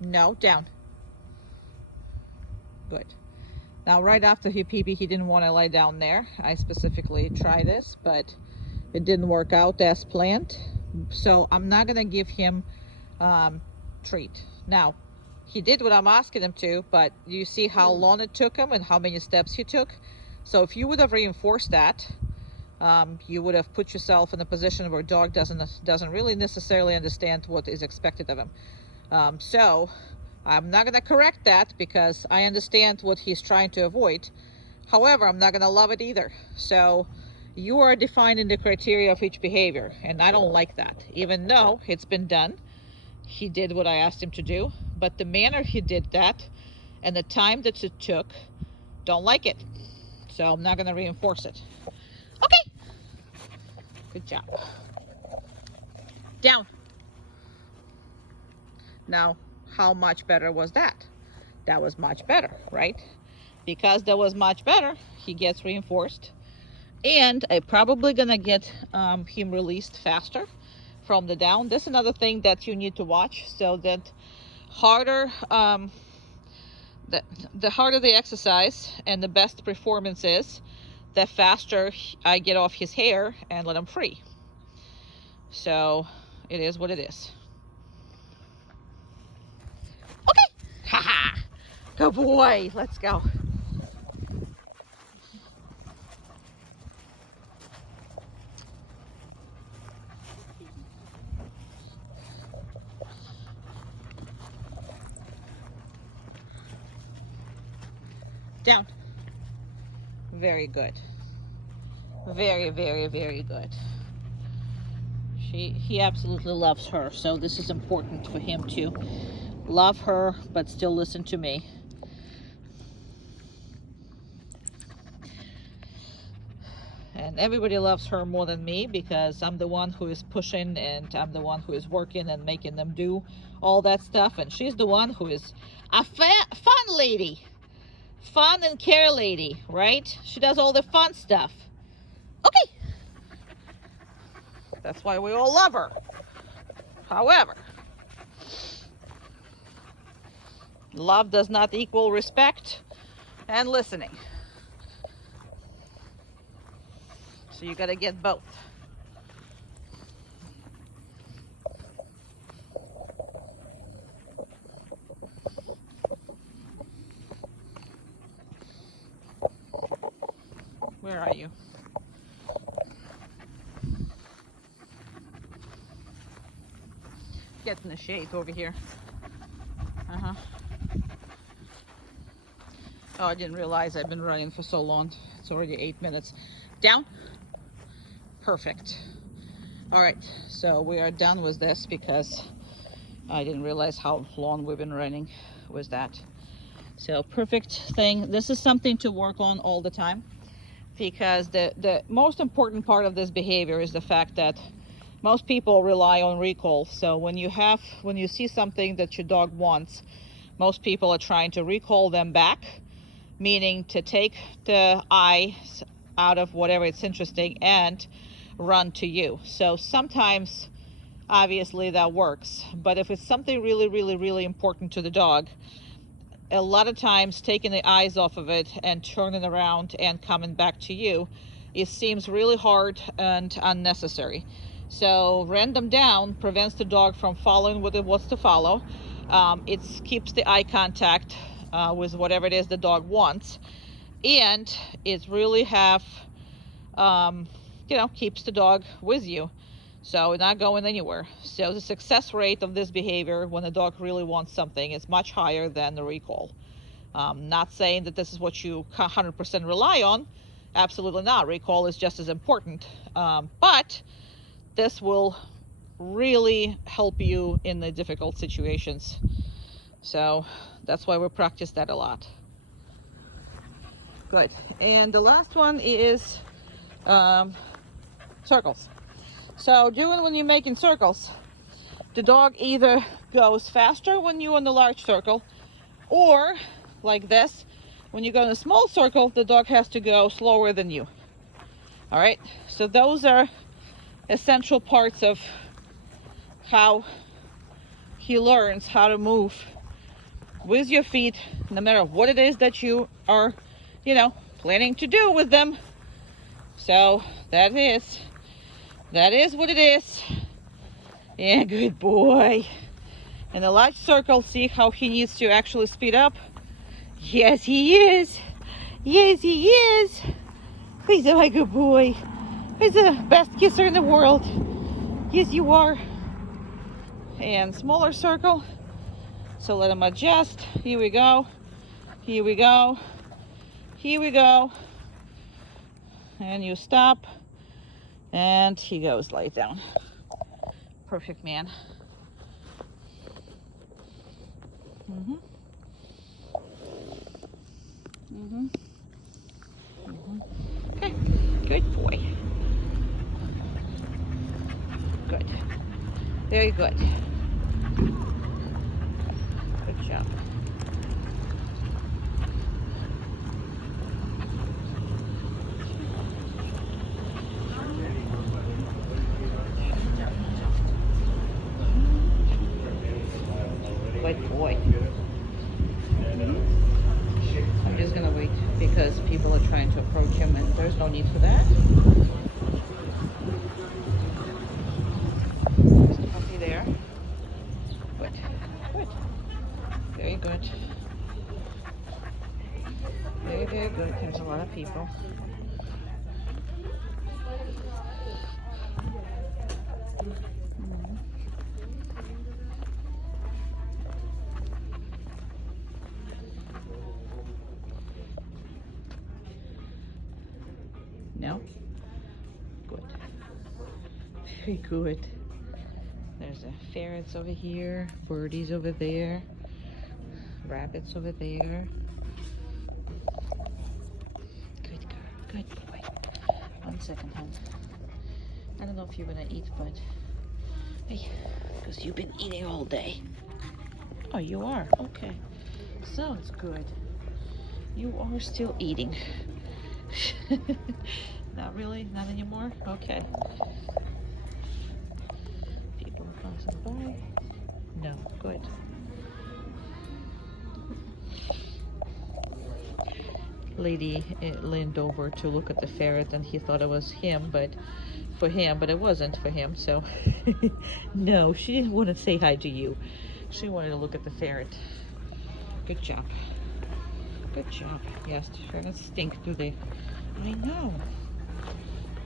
No, down. Good. Now, right after he pee-pee, he didn't want to lie down there. I specifically tried this, but it didn't work out as planned. So I'm not gonna give him treat. Now, he did what I'm asking him to, but you see how long it took him and how many steps he took. So if you would have reinforced that, you would have put yourself in a position where dog doesn't really necessarily understand what is expected of him. So I'm not going to correct that because I understand what he's trying to avoid. However, I'm not going to love it either. So you are defining the criteria of each behavior, and I don't like that. Even though it's been done, he did what I asked him to do, but the manner he did that and the time that it took, don't like it. So I'm not going to reinforce it. Okay. Good job. Down. Now, how much better was that? That was much better, right? Because that was much better, he gets reinforced. And I'm probably going to get him released faster from the down. This is another thing that you need to watch, so that harder, the harder the exercise and the best performance is, the faster I get off his hair and let him free. So it is what it is. Okay. Haha. Good boy. Let's go. Down. Very good. Very, very, very good. He absolutely loves her, so this is important for him to love her, but still listen to me. everybody loves her more than me because I'm the one who is pushing, and I'm the one who is working and making them do all that stuff, and she's the one who is a fun lady, fun and care lady, right? She does all the fun stuff. Okay, that's why we all love her. However, love does not equal respect and listening. So you gotta get both. Where are you? Get in the shade over here. Oh, I didn't realize I've been running for so long. It's already 8 minutes. Down. Perfect. All right, so we are done with this because I didn't realize how long we've been running with that. So perfect thing. This is something to work on all the time, because the most important part of this behavior is the fact that most people rely on recall. So when you see something that your dog wants, most people are trying to recall them back, meaning to take the eyes out of whatever it's interesting and run to you. So sometimes obviously that works, but if it's something really important to the dog, a lot of times taking the eyes off of it and turning around and coming back to you, it seems really hard and unnecessary. So random down prevents the dog from following what it wants to follow. It keeps the eye contact with whatever it is the dog wants, and it really keeps the dog with you, so not going anywhere. So the success rate of this behavior when the dog really wants something is much higher than the recall. Not saying that this is what you 100% rely on, absolutely not. Recall is just as important, but this will really help you in the difficult situations. So that's why we practice that a lot. Good. And the last one is circles. So when you're making circles, the dog either goes faster when you're in the large circle, or like this, when you go in a small circle, the dog has to go slower than you. All right, so those are essential parts of how he learns how to move with your feet, no matter what it is that you are, planning to do with them. So that is what it is. Yeah, good boy. In a large circle, see how he needs to actually speed up? Yes, he is. Yes, he is. He's a my good boy. He's the best kisser in the world. Yes, you are. And smaller circle. So let him adjust. Here we go. Here we go. Here we go. And you stop. And he goes lay down. Perfect, man. Okay, good boy. Good. Very good. Good job. Good boy. I'm just gonna wait because people are trying to approach him and there's no need for that. There's the puppy there. Good. Good. Very good. Very, very good. There's a lot of people. No? Good. Very good. There's a ferrets over here, birdies over there, rabbits over there. Good girl, good boy. 1 second, hon. I don't know if you're gonna eat, but hey, because you've been eating all day. Oh, you are? Okay. Sounds good. You are still eating. Not really? Not anymore? Okay. People are passing by. No, good. Lady leaned over to look at the ferret and he thought it was him, but it wasn't for him, so no, she didn't want to say hi to you. She wanted to look at the ferret. Good job. Good job. Yes, the ferrets stink, do they? I know.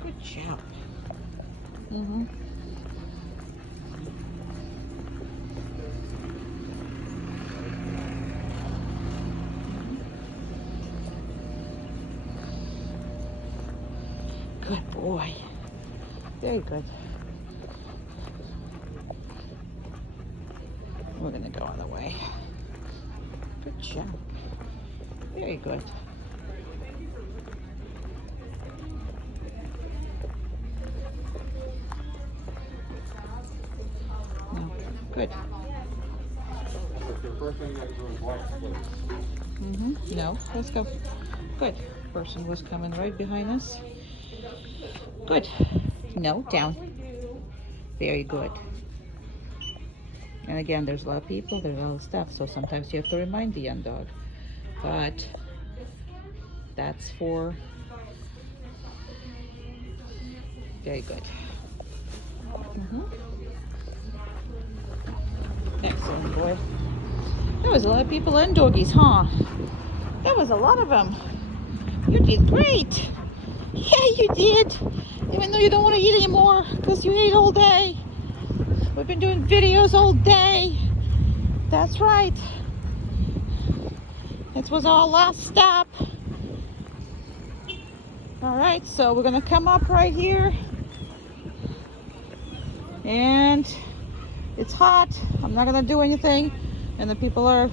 Good job. Mm-hmm. Good boy. Very good. We're gonna go on the way. Good job. Very good. No. Good. Mm-hmm. No. Let's go. Good. Person was coming right behind us. Good. No, down. Very good. And again, there's a lot of people, there's a lot of stuff, so sometimes you have to remind the young dog. But that's for very good. Excellent, boy. There was a lot of people and doggies, huh? There was a lot of them. You did great. Yeah, you did. Even though you don't want to eat anymore because you ate all day. We've been doing videos all day. That's right. This was our last stop. All right, so we're gonna come up right here. And it's hot. I'm not gonna do anything. And the people are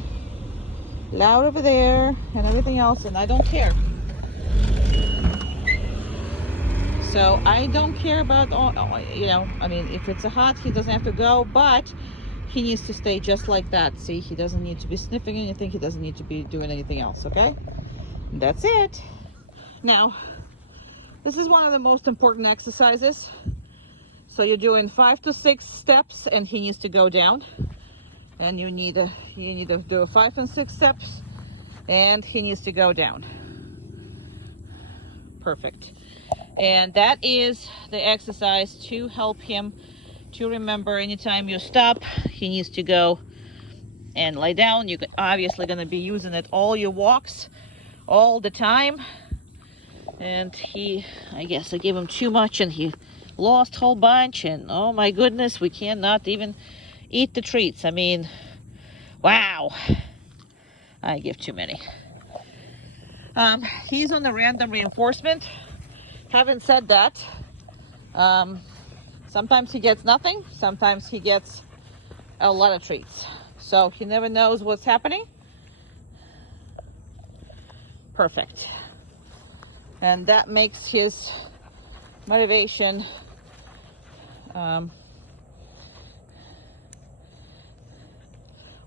loud over there and everything else, and I don't care. So I don't care about, you know, I mean, if it's a hot, he doesn't have to go, but he needs to stay just like that. See, he doesn't need to be sniffing anything. He doesn't need to be doing anything else, okay? And that's it. Now, this is one of the most important exercises. So you're doing 5 to 6 steps and he needs to go down. And you need to do 5 and 6 steps and he needs to go down. Perfect. And that is the exercise to help him to remember anytime you stop, he needs to go and lie down. You're obviously going to be using it all your walks, all the time. And I guess I gave him too much and he lost a whole bunch. And oh my goodness, we cannot even eat the treats. I mean, wow. I give too many. He's on the random reinforcement. Having said that, sometimes he gets nothing, sometimes he gets a lot of treats. So he never knows what's happening. Perfect. And that makes his motivation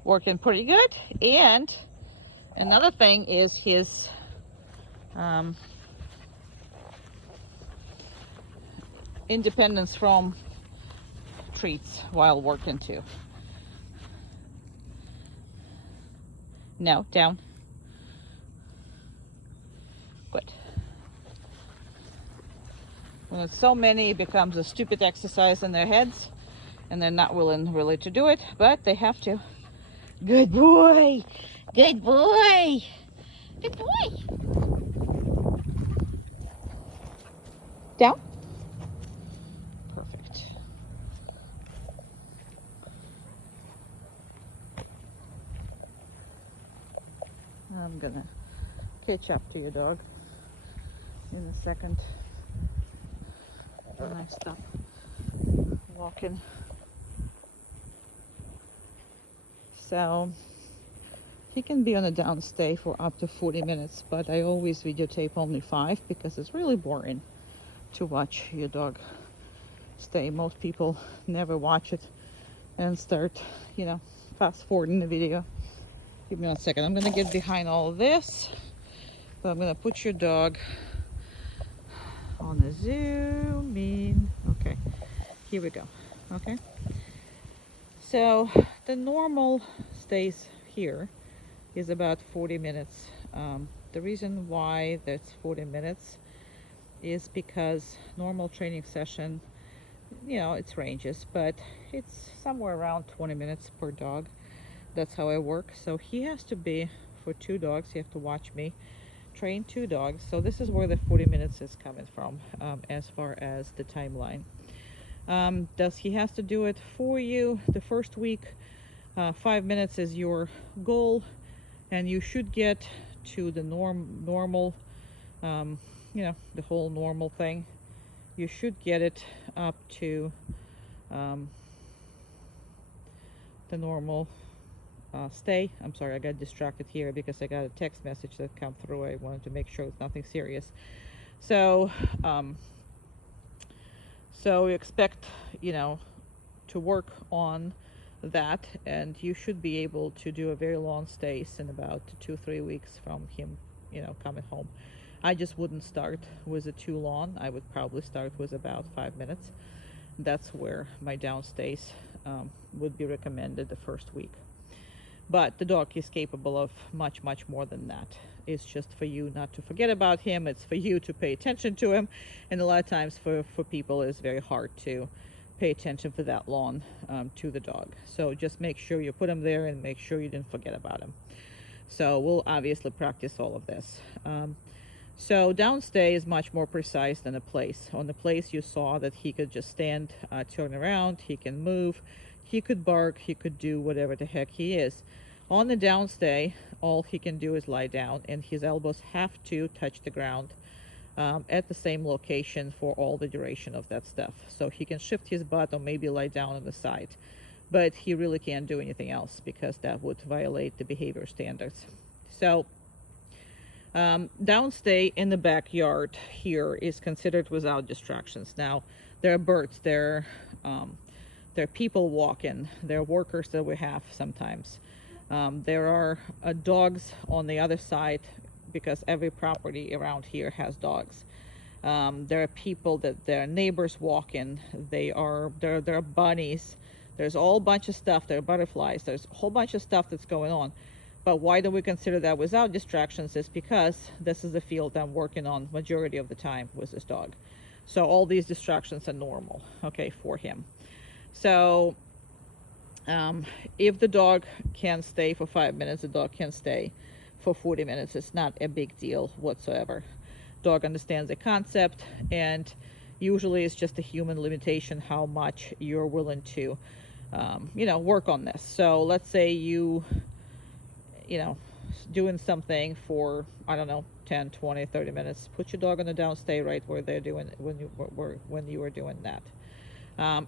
working pretty good. And another thing is his independence from treats while working too. No, down. Good. When it's so many, it becomes a stupid exercise in their heads and they're not willing really to do it, but they have to. Good boy. Good boy. Good boy. Down. Perfect. I'm gonna catch up to your dog in a second when I stop walking. So he can be on a downstay for up to 40 minutes, but I always videotape only 5 because it's really boring to watch your dog stay. Most people never watch it and start, you know, fast forwarding the video. Give me 1 second. I'm gonna get behind all of this, but I'm gonna put your dog on the zoom in. Okay, here we go. Okay, so the normal stays here is about 40 minutes. The reason why that's 40 minutes is because normal training session, you know, it ranges, but it's somewhere around 20 minutes per dog. That's how I work. So he has to be, for 2 dogs, you have to watch me train 2 dogs. So this is where the 40 minutes is coming from, as far as the timeline. Does he has to do it for you the first week? 5 minutes is your goal, and you should get to the normal, you know, the whole normal thing. You should get it up to the normal stay. I'm sorry, I got distracted here because I got a text message that come through. I wanted to make sure it's nothing serious. So so we expect, you know, to work on that, and you should be able to do a very long stays in about 2-3 weeks from him, you know, coming home. I just wouldn't start with a too long. I would probably start with about 5 minutes. That's where my down stays would be recommended the first week. But the dog is capable of much more than that. It's just for you not to forget about him. It's for you to pay attention to him. And a lot of times for people, it's very hard to pay attention for that long to the dog. So just make sure you put him there and make sure you didn't forget about him. So we'll obviously practice all of this. So downstay is much more precise than a place. On the place, you saw that he could just stand, turn around, he can move, he could bark, he could do whatever the heck he is. On the downstay, all he can do is lie down, and his elbows have to touch the ground at the same location for all the duration of that stuff. So he can shift his butt or maybe lie down on the side, but he really can't do anything else because that would violate the behavior standards. So downstay in the backyard here is considered without distractions. Now, there are birds, there are people walking, there are workers that we have sometimes. There are dogs on the other side because every property around here has dogs. There are people their neighbors walking. There are bunnies. There's a whole bunch of stuff. There are butterflies. There's a whole bunch of stuff that's going on. But why do we consider that without distractions? Is because this is the field I'm working on majority of the time with this dog. So all these distractions are normal, okay, for him. So if the dog can stay for 5 minutes, the dog can stay for 40 minutes. It's not a big deal whatsoever. Dog understands the concept, and usually it's just a human limitation how much you're willing to, you know, work on this. So let's say you know, doing something for, I don't know, 10, 20, 30 minutes. Put your dog on the downstay right where they're doing when you were doing that.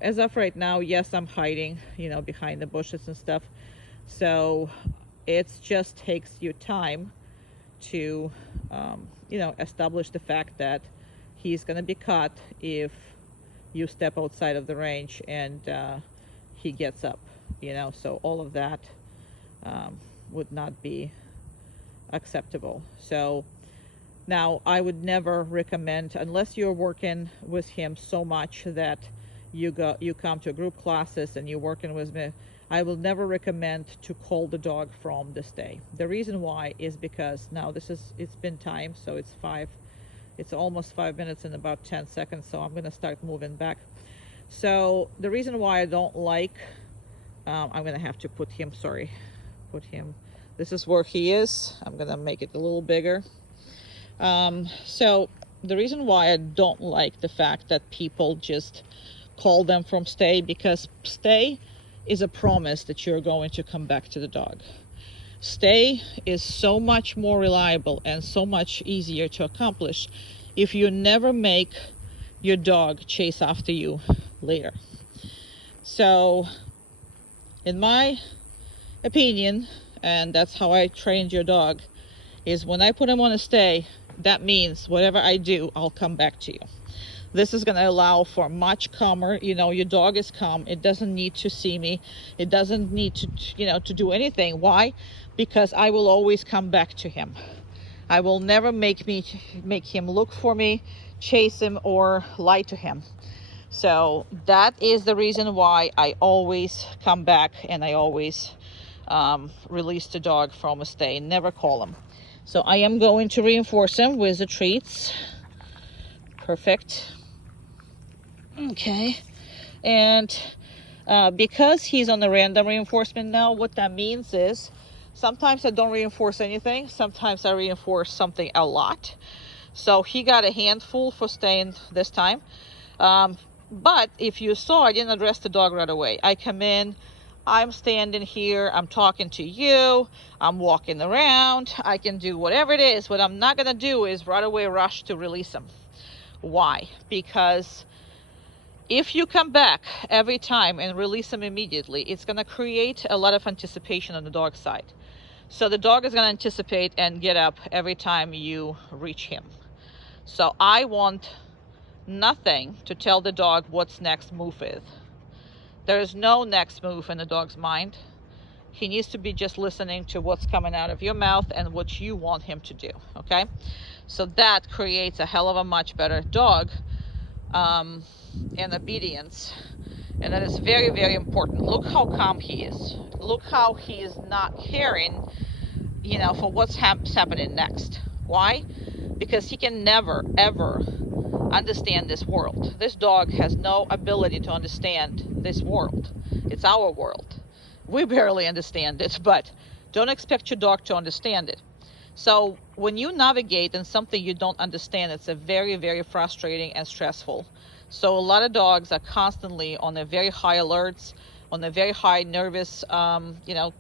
As of right now, yes, I'm hiding, you know, behind the bushes and stuff. So it just takes you time to, you know, establish the fact that he's going to be caught if you step outside of the range and he gets up, you know. So all of that would not be acceptable. So now I would never recommend, unless you're working with him so much that you come to group classes and you're working with me, I will never recommend to call the dog from the stay. The reason why is because now it's been time, so it's almost 5 minutes and about 10 seconds, so I'm going to start moving back. So the reason why I don't like, I'm going to have to put him, this is where he is. I'm going to make it a little bigger. So the reason why I don't like the fact that people just call them from stay, because stay is a promise that you're going to come back to the dog. Stay is so much more reliable and so much easier to accomplish if you never make your dog chase after you later. So in my opinion, and that's how I trained your dog, is when I put him on a stay, that means whatever I do, I'll come back to you. This is going to allow for much calmer, you know, your dog is calm. It doesn't need to see me. It doesn't need to, you know, to do anything. Why? Because I will always come back to him. I will never make him look for me, chase him, or lie to him. So that is the reason why I always come back and I always release the dog from a stay, never call him. So I am going to reinforce him with the treats. Perfect. Okay. And because he's on the random reinforcement now, what that means is sometimes I don't reinforce anything. Sometimes I reinforce something a lot. So he got a handful for staying this time. But if you saw, I didn't address the dog right away. I come in, I'm standing here, I'm talking to you, I'm walking around, I can do whatever it is. What I'm not gonna do is right away rush to release him. Why? Because if you come back every time and release him immediately, it's gonna create a lot of anticipation on the dog's side. So the dog is gonna anticipate and get up every time you reach him. So I want nothing to tell the dog what's next move is. There is no next move in the dog's mind. He needs to be just listening to what's coming out of your mouth and what you want him to do, okay? So that creates a hell of a much better dog and obedience. And that is very, very important. Look how calm he is. Look how he is not caring, you know, for what's happening next. Why? Because he can never, ever understand this world. This dog has no ability to understand this world. It's our world. We barely understand it, but don't expect your dog to understand it. So when you navigate in something you don't understand, it's a very, very frustrating and stressful. So a lot of dogs are constantly on a very high alerts, on a very high nervous, you know,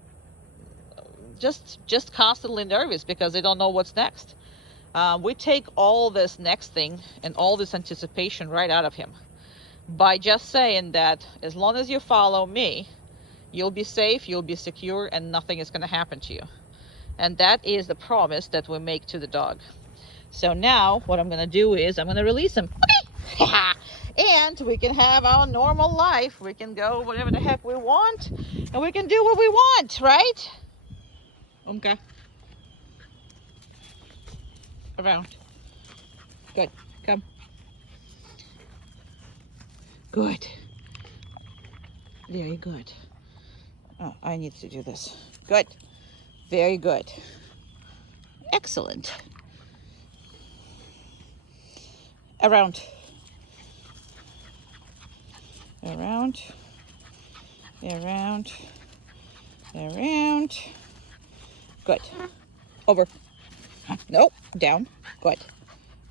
just constantly nervous because they don't know what's next. We take all this next thing and all this anticipation right out of him by just saying that as long as you follow me, you'll be safe, you'll be secure, and nothing is going to happen to you. And that is the promise that we make to the dog. So now what I'm going to do is I'm going to release him. Okay. And we can have our normal life. We can go whatever the heck we want, and we can do what we want, right? Okay. Around. Good. Come. Good. Very good. Oh, I need to do this. Good. Very good. Excellent. Around. Around. Around. Around. Good. Over. Nope. Down. Good.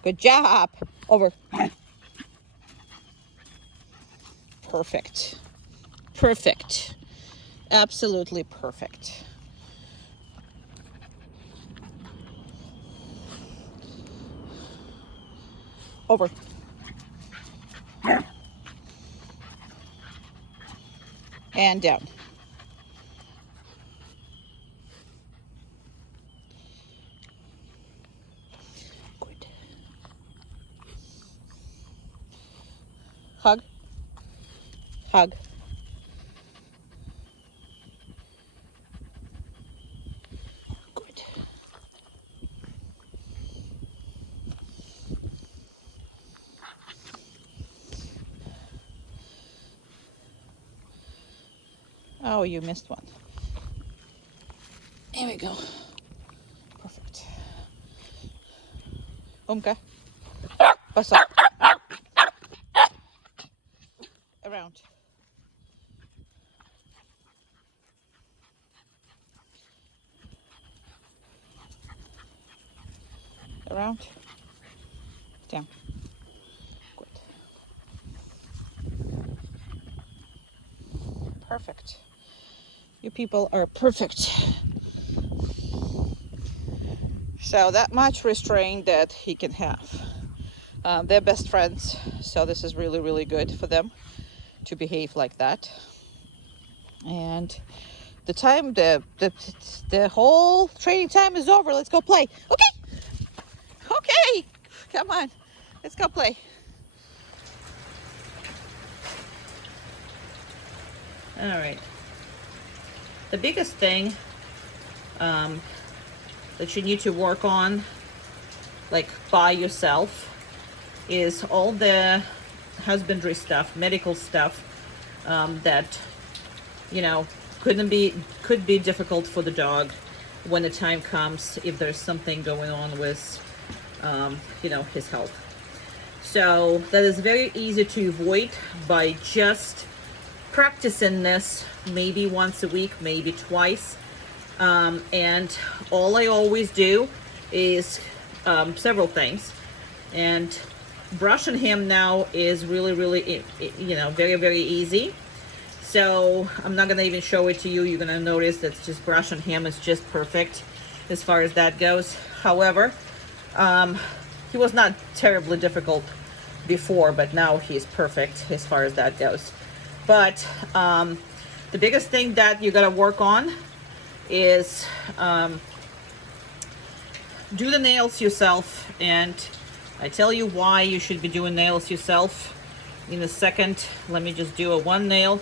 Good job. Over. Perfect. Perfect. Absolutely perfect. Over. And down. Good. Hug. Hug. Good. Oh, you missed one. Here we go. Perfect. Umka. Pass up. Around. Around. Down. Good. Perfect. You people are perfect. So that much restraint that he can have. They're best friends, so this is really, really good for them to behave like that. And the time, the whole training time is over. Let's go play. Okay. Okay. Come on. Let's go play. All right. The biggest thing that you need to work on, like by yourself, is all the husbandry stuff, medical stuff that, you know, could be difficult for the dog when the time comes, if there's something going on with, you know, his health. So that is very easy to avoid by just practicing this maybe once a week, maybe twice. And all I always do is several things. And brushing him now is really, you know, very easy. So I'm not gonna even show it to you. You're gonna notice that just brushing him is just perfect as far as that goes. However, he was not terribly difficult before, but now he's perfect as far as that goes. But the biggest thing that you gotta work on is do the nails yourself, and I tell you why you should be doing nails yourself in a second. Let me just do a one nail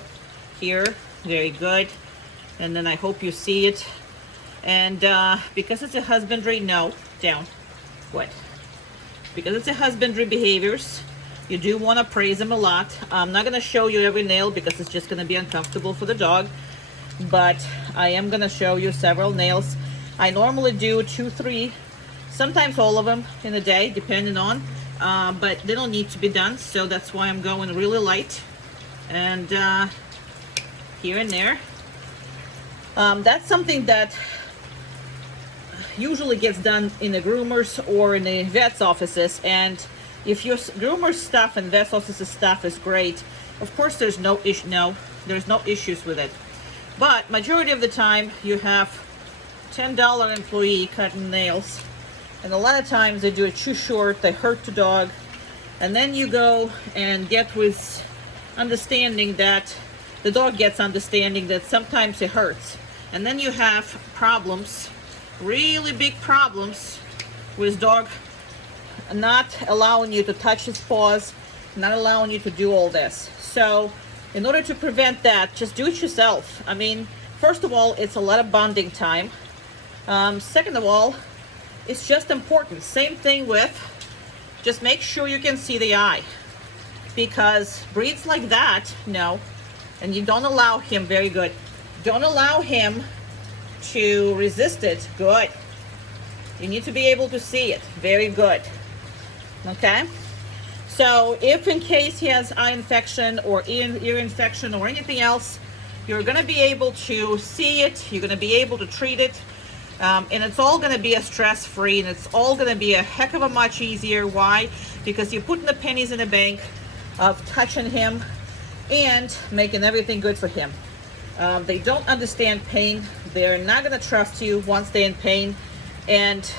here. Very good. And then I hope you see it. And because it's a husbandry, no, down. What? Because it's a husbandry behaviors, you do want to praise them a lot. I'm not going to show you every nail because it's just going to be uncomfortable for the dog, but I am going to show you several nails. I normally do 2, 3, sometimes all of them in a day, depending on, but they don't need to be done, so that's why I'm going really light and here and there. That's something that usually gets done in the groomers or in the vet's offices, and if your groomer stuff and vet's offices stuff is great, of course there's no issues with it. But majority of the time you have $10 employee cutting nails, and a lot of times they do it too short, they hurt the dog, and then you go and get with understanding that the dog gets understanding that sometimes it hurts, and then you have problems, really big problems, with dog not allowing you to touch his paws, not allowing you to do all this. So in order to prevent that, just do it yourself. I mean, first of all, it's a lot of bonding time. Second of all, it's just important. Same thing with, just make sure you can see the eye, because breeds like that, no, and you don't allow him, very good, don't allow him to resist it, good. You need to be able to see it, very good. Okay, so if in case he has eye infection or ear infection or anything else, you're going to be able to see it, you're going to be able to treat it, and it's all going to be a stress-free, and it's all going to be a heck of a much easier. Why? Because you're putting the pennies in the bank of touching him and making everything good for him. They don't understand pain. They're not going to trust you once they're in pain. And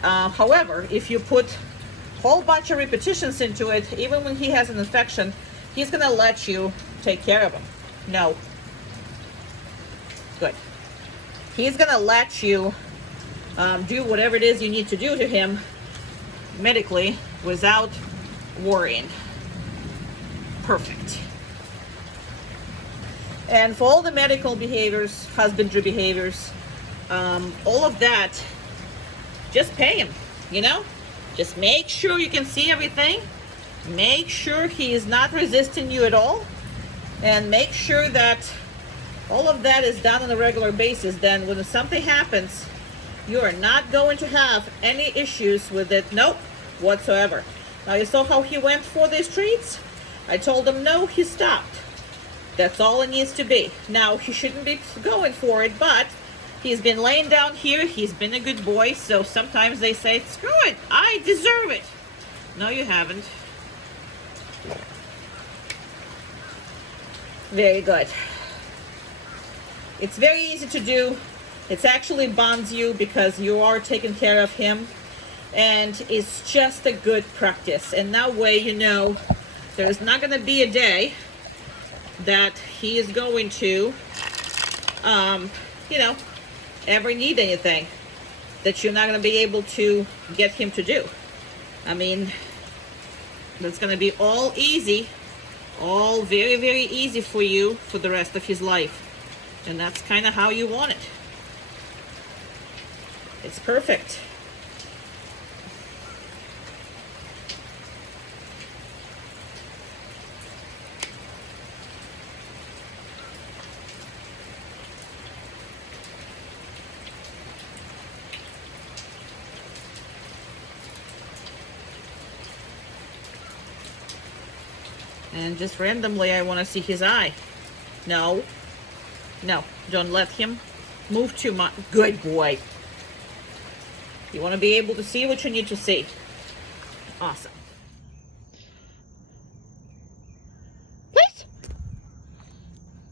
however, if you put a whole bunch of repetitions into it, even when he has an infection, he's going to let you take care of him. No. Good. He's going to let you do whatever it is you need to do to him medically without worrying. Perfect. And for all the medical behaviors, husbandry behaviors, all of that, just pay him, you know? Just make sure you can see everything. Make sure he is not resisting you at all. And make sure that all of that is done on a regular basis. Then when something happens, you are not going to have any issues with it, nope, whatsoever. Now you saw how he went for these treats? I told him no, he stopped. That's all it needs to be. Now, he shouldn't be going for it, but he's been laying down here. He's been a good boy, so sometimes they say, screw it, I deserve it. No, you haven't. Very good. It's very easy to do. It actually bonds you because you are taking care of him, and it's just a good practice. And that way, you know, there's not going to be a day that he is going to, you know, ever need anything that you're not going to be able to get him to do. I mean, it's going to be all easy all very, very easy for you for the rest of his life. And that's kind of how you want it. It's perfect. And just randomly, I want to see his eye. No. No. Don't let him move too much. Good boy. You want to be able to see what you need to see. Awesome. Please.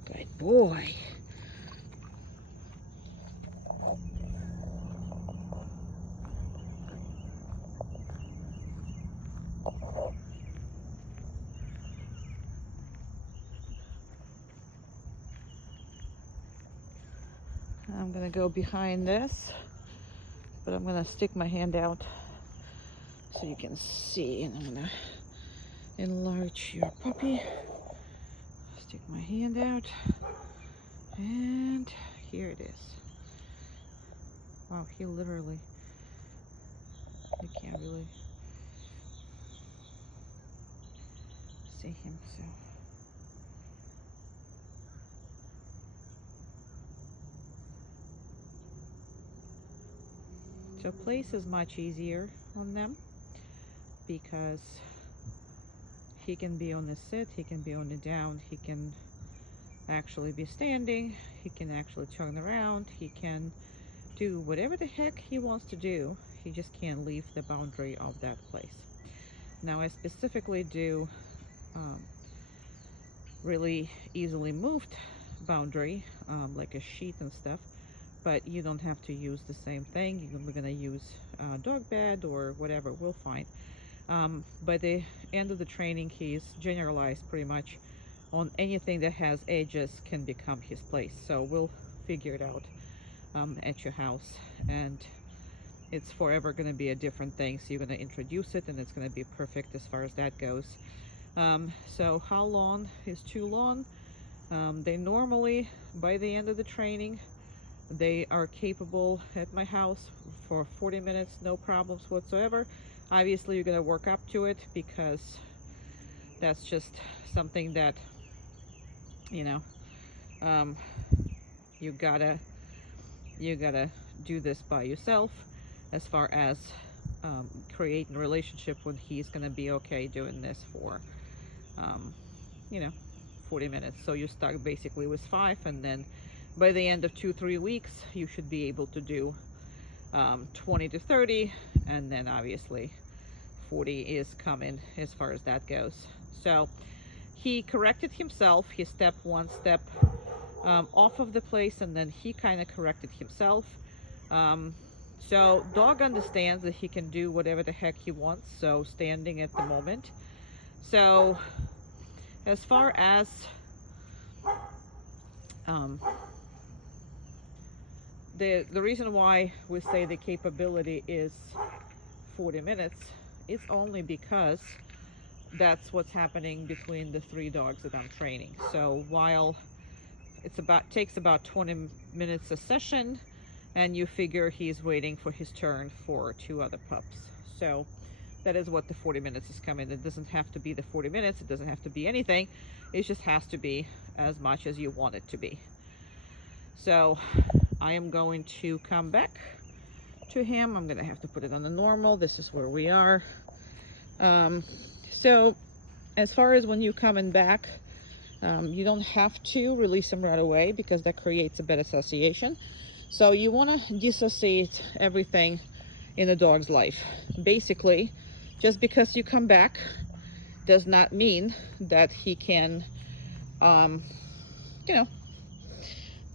Good boy. I'm gonna go behind this, but I'm gonna stick my hand out so you can see, and I'm gonna enlarge your puppy. Stick my hand out, and here it is. Wow, he literally, you can't really see him, so. So place is much easier on them because he can be on the sit, he can be on the down, he can actually be standing, he can actually turn around, he can do whatever the heck he wants to do. He just can't leave the boundary of that place. Now I specifically do really easily moved boundary, like a sheet and stuff. But you don't have to use the same thing. We're gonna use dog bed or whatever, we'll find. By the end of the training, he's generalized pretty much on anything that has edges can become his place. So we'll figure it out at your house. And it's forever gonna be a different thing. So you're gonna introduce it and it's gonna be perfect as far as that goes. So how long is too long? They normally, by the end of the training, they are capable at my house for 40 minutes, no problems whatsoever. Obviously, you're gonna work up to it because that's just something that, you know, you gotta do this by yourself as far as creating a relationship when he's gonna be okay doing this for, you know, 40 minutes. So you start basically with 5, and then by the end of 2-3 weeks, you should be able to do 20 to 30, and then obviously 40 is coming as far as that goes. So he corrected himself. He stepped one step off of the place, and then he kind of corrected himself. So dog understands that he can do whatever the heck he wants, so standing at the moment. So as far as the reason why we say the capability is 40 minutes, it's only because that's what's happening between the 3 dogs that I'm training. So while takes about 20 minutes a session, and you figure he's waiting for his turn for 2 other pups. So that is what the 40 minutes is coming. It doesn't have to be the 40 minutes. It doesn't have to be anything. It just has to be as much as you want it to be. So I am going to come back to him. I'm gonna have to put it on the normal. This is where we are. So as far as when you coming back, you don't have to release him right away because that creates a bad association. So you want to dissociate everything in a dog's life. Basically, just because you come back does not mean that he can, you know,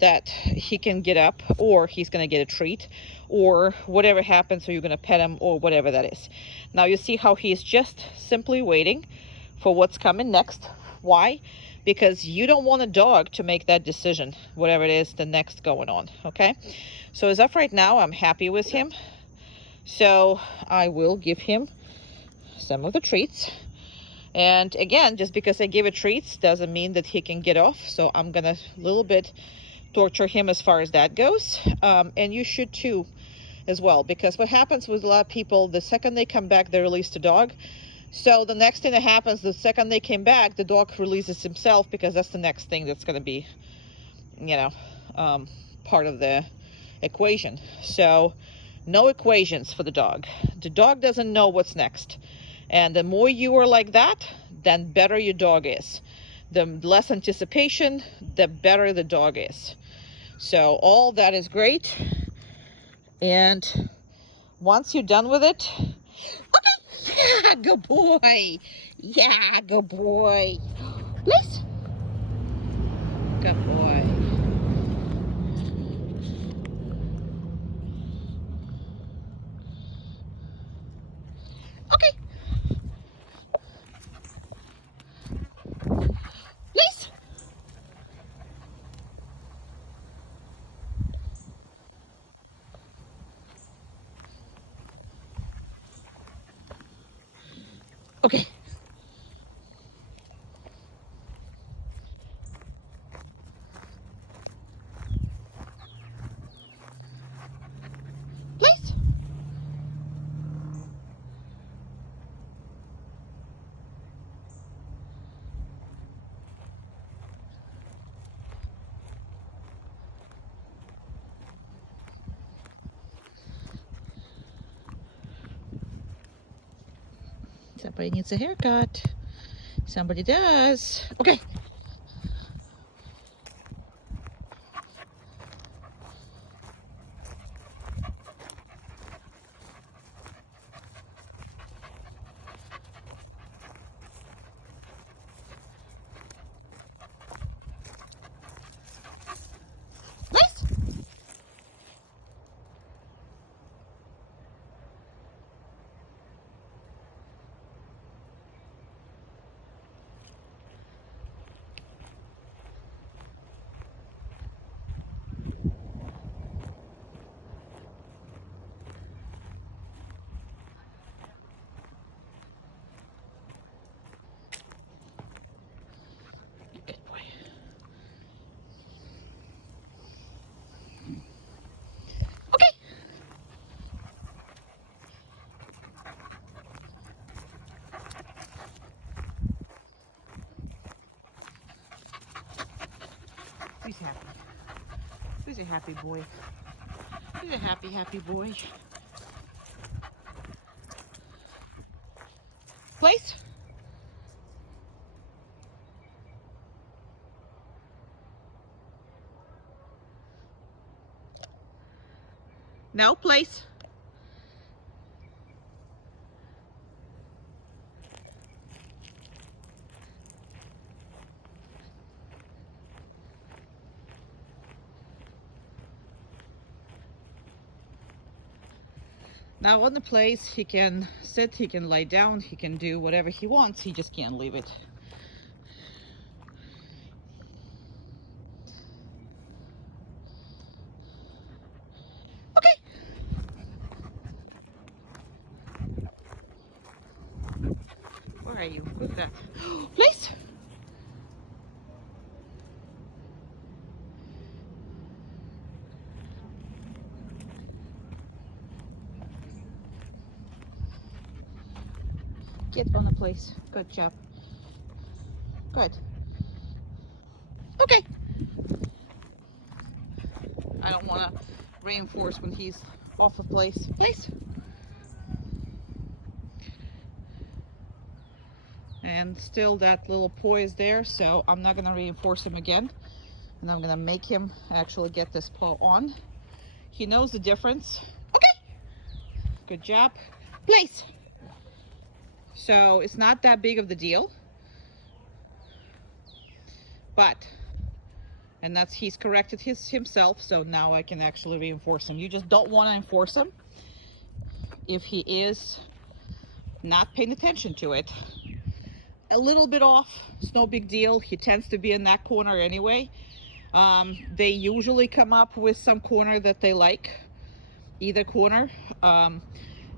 that he can get up, or he's going to get a treat, or whatever happens, or you're going to pet him, or whatever that is. Now you see how he's just simply waiting for what's coming next. Why? Because you don't want a dog to make that decision, whatever it is the next going on. Okay, so as of right now, I'm happy with him, so I will give him some of the treats. And again, just because I give it treats doesn't mean that he can get off. So I'm gonna a little bit torture him as far as that goes. And you should too as well, because what happens with a lot of people, the second they come back, they release the dog. So the next thing that happens, the second they came back, the dog releases himself, because that's the next thing that's going to be, you know, part of the equation. So no equations for the dog. The dog doesn't know what's next. And the more you are like that, then better your dog is. The less anticipation, the better the dog is. So all that is great. And once you're done with it, okay, yeah, good boy. Yeah, good boy. Please. Good boy. Okay. Please. Okay. Please. Somebody needs a haircut. Somebody does. Okay. Please. Good boy. Okay. He's happy. He's a happy boy. He's a happy, happy boy. Place. No, place. Now on the place, he can sit, he can lay down, he can do whatever he wants, he just can't leave it. Okay. Where are you? Who's that? Place. Get on the place. Good job. Good. Okay. I don't want to reinforce when he's off the place. Place. And still that little paw is there, so I'm not going to reinforce him again. And I'm going to make him actually get this paw on. He knows the difference. Okay. Good job. Place. So it's not that big of the deal. But, and that's, he's corrected himself, so now I can actually reinforce him. You just don't want to enforce him if he is not paying attention to it. A little bit off, it's no big deal. He tends to be in that corner anyway. They usually come up with some corner that they like, either corner.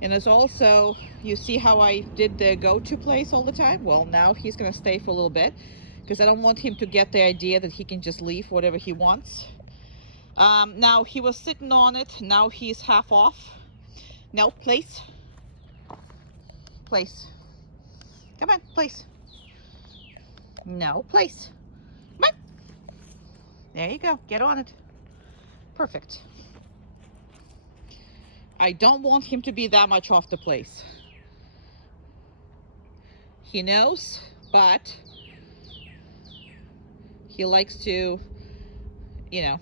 And it's also, you see how I did the go-to place all the time? Well, now he's gonna stay for a little bit because I don't want him to get the idea that he can just leave whatever he wants. Now he was sitting on it, now he's half off. No, place. Place. Come on, place. No, place. Come on. There you go, get on it. Perfect. I don't want him to be that much off the place. He knows, but he likes to, you know,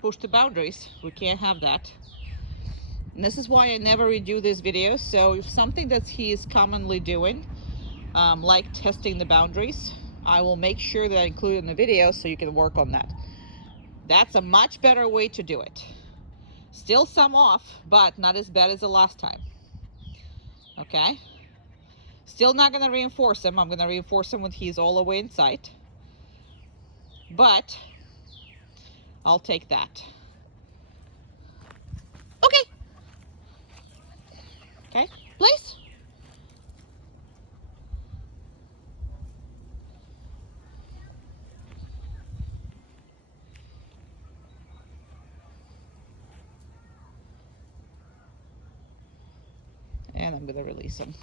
push the boundaries. We can't have that. And this is why I never redo these videos. So if something that he is commonly doing, like testing the boundaries, I will make sure that I include it in the video so you can work on that. That's a much better way to do it. Still some off, but not as bad as the last time. Okay? Still not gonna reinforce him. I'm gonna reinforce him when he's all the way in sight. But I'll take that. Okay. Okay, please. And I'm gonna release him.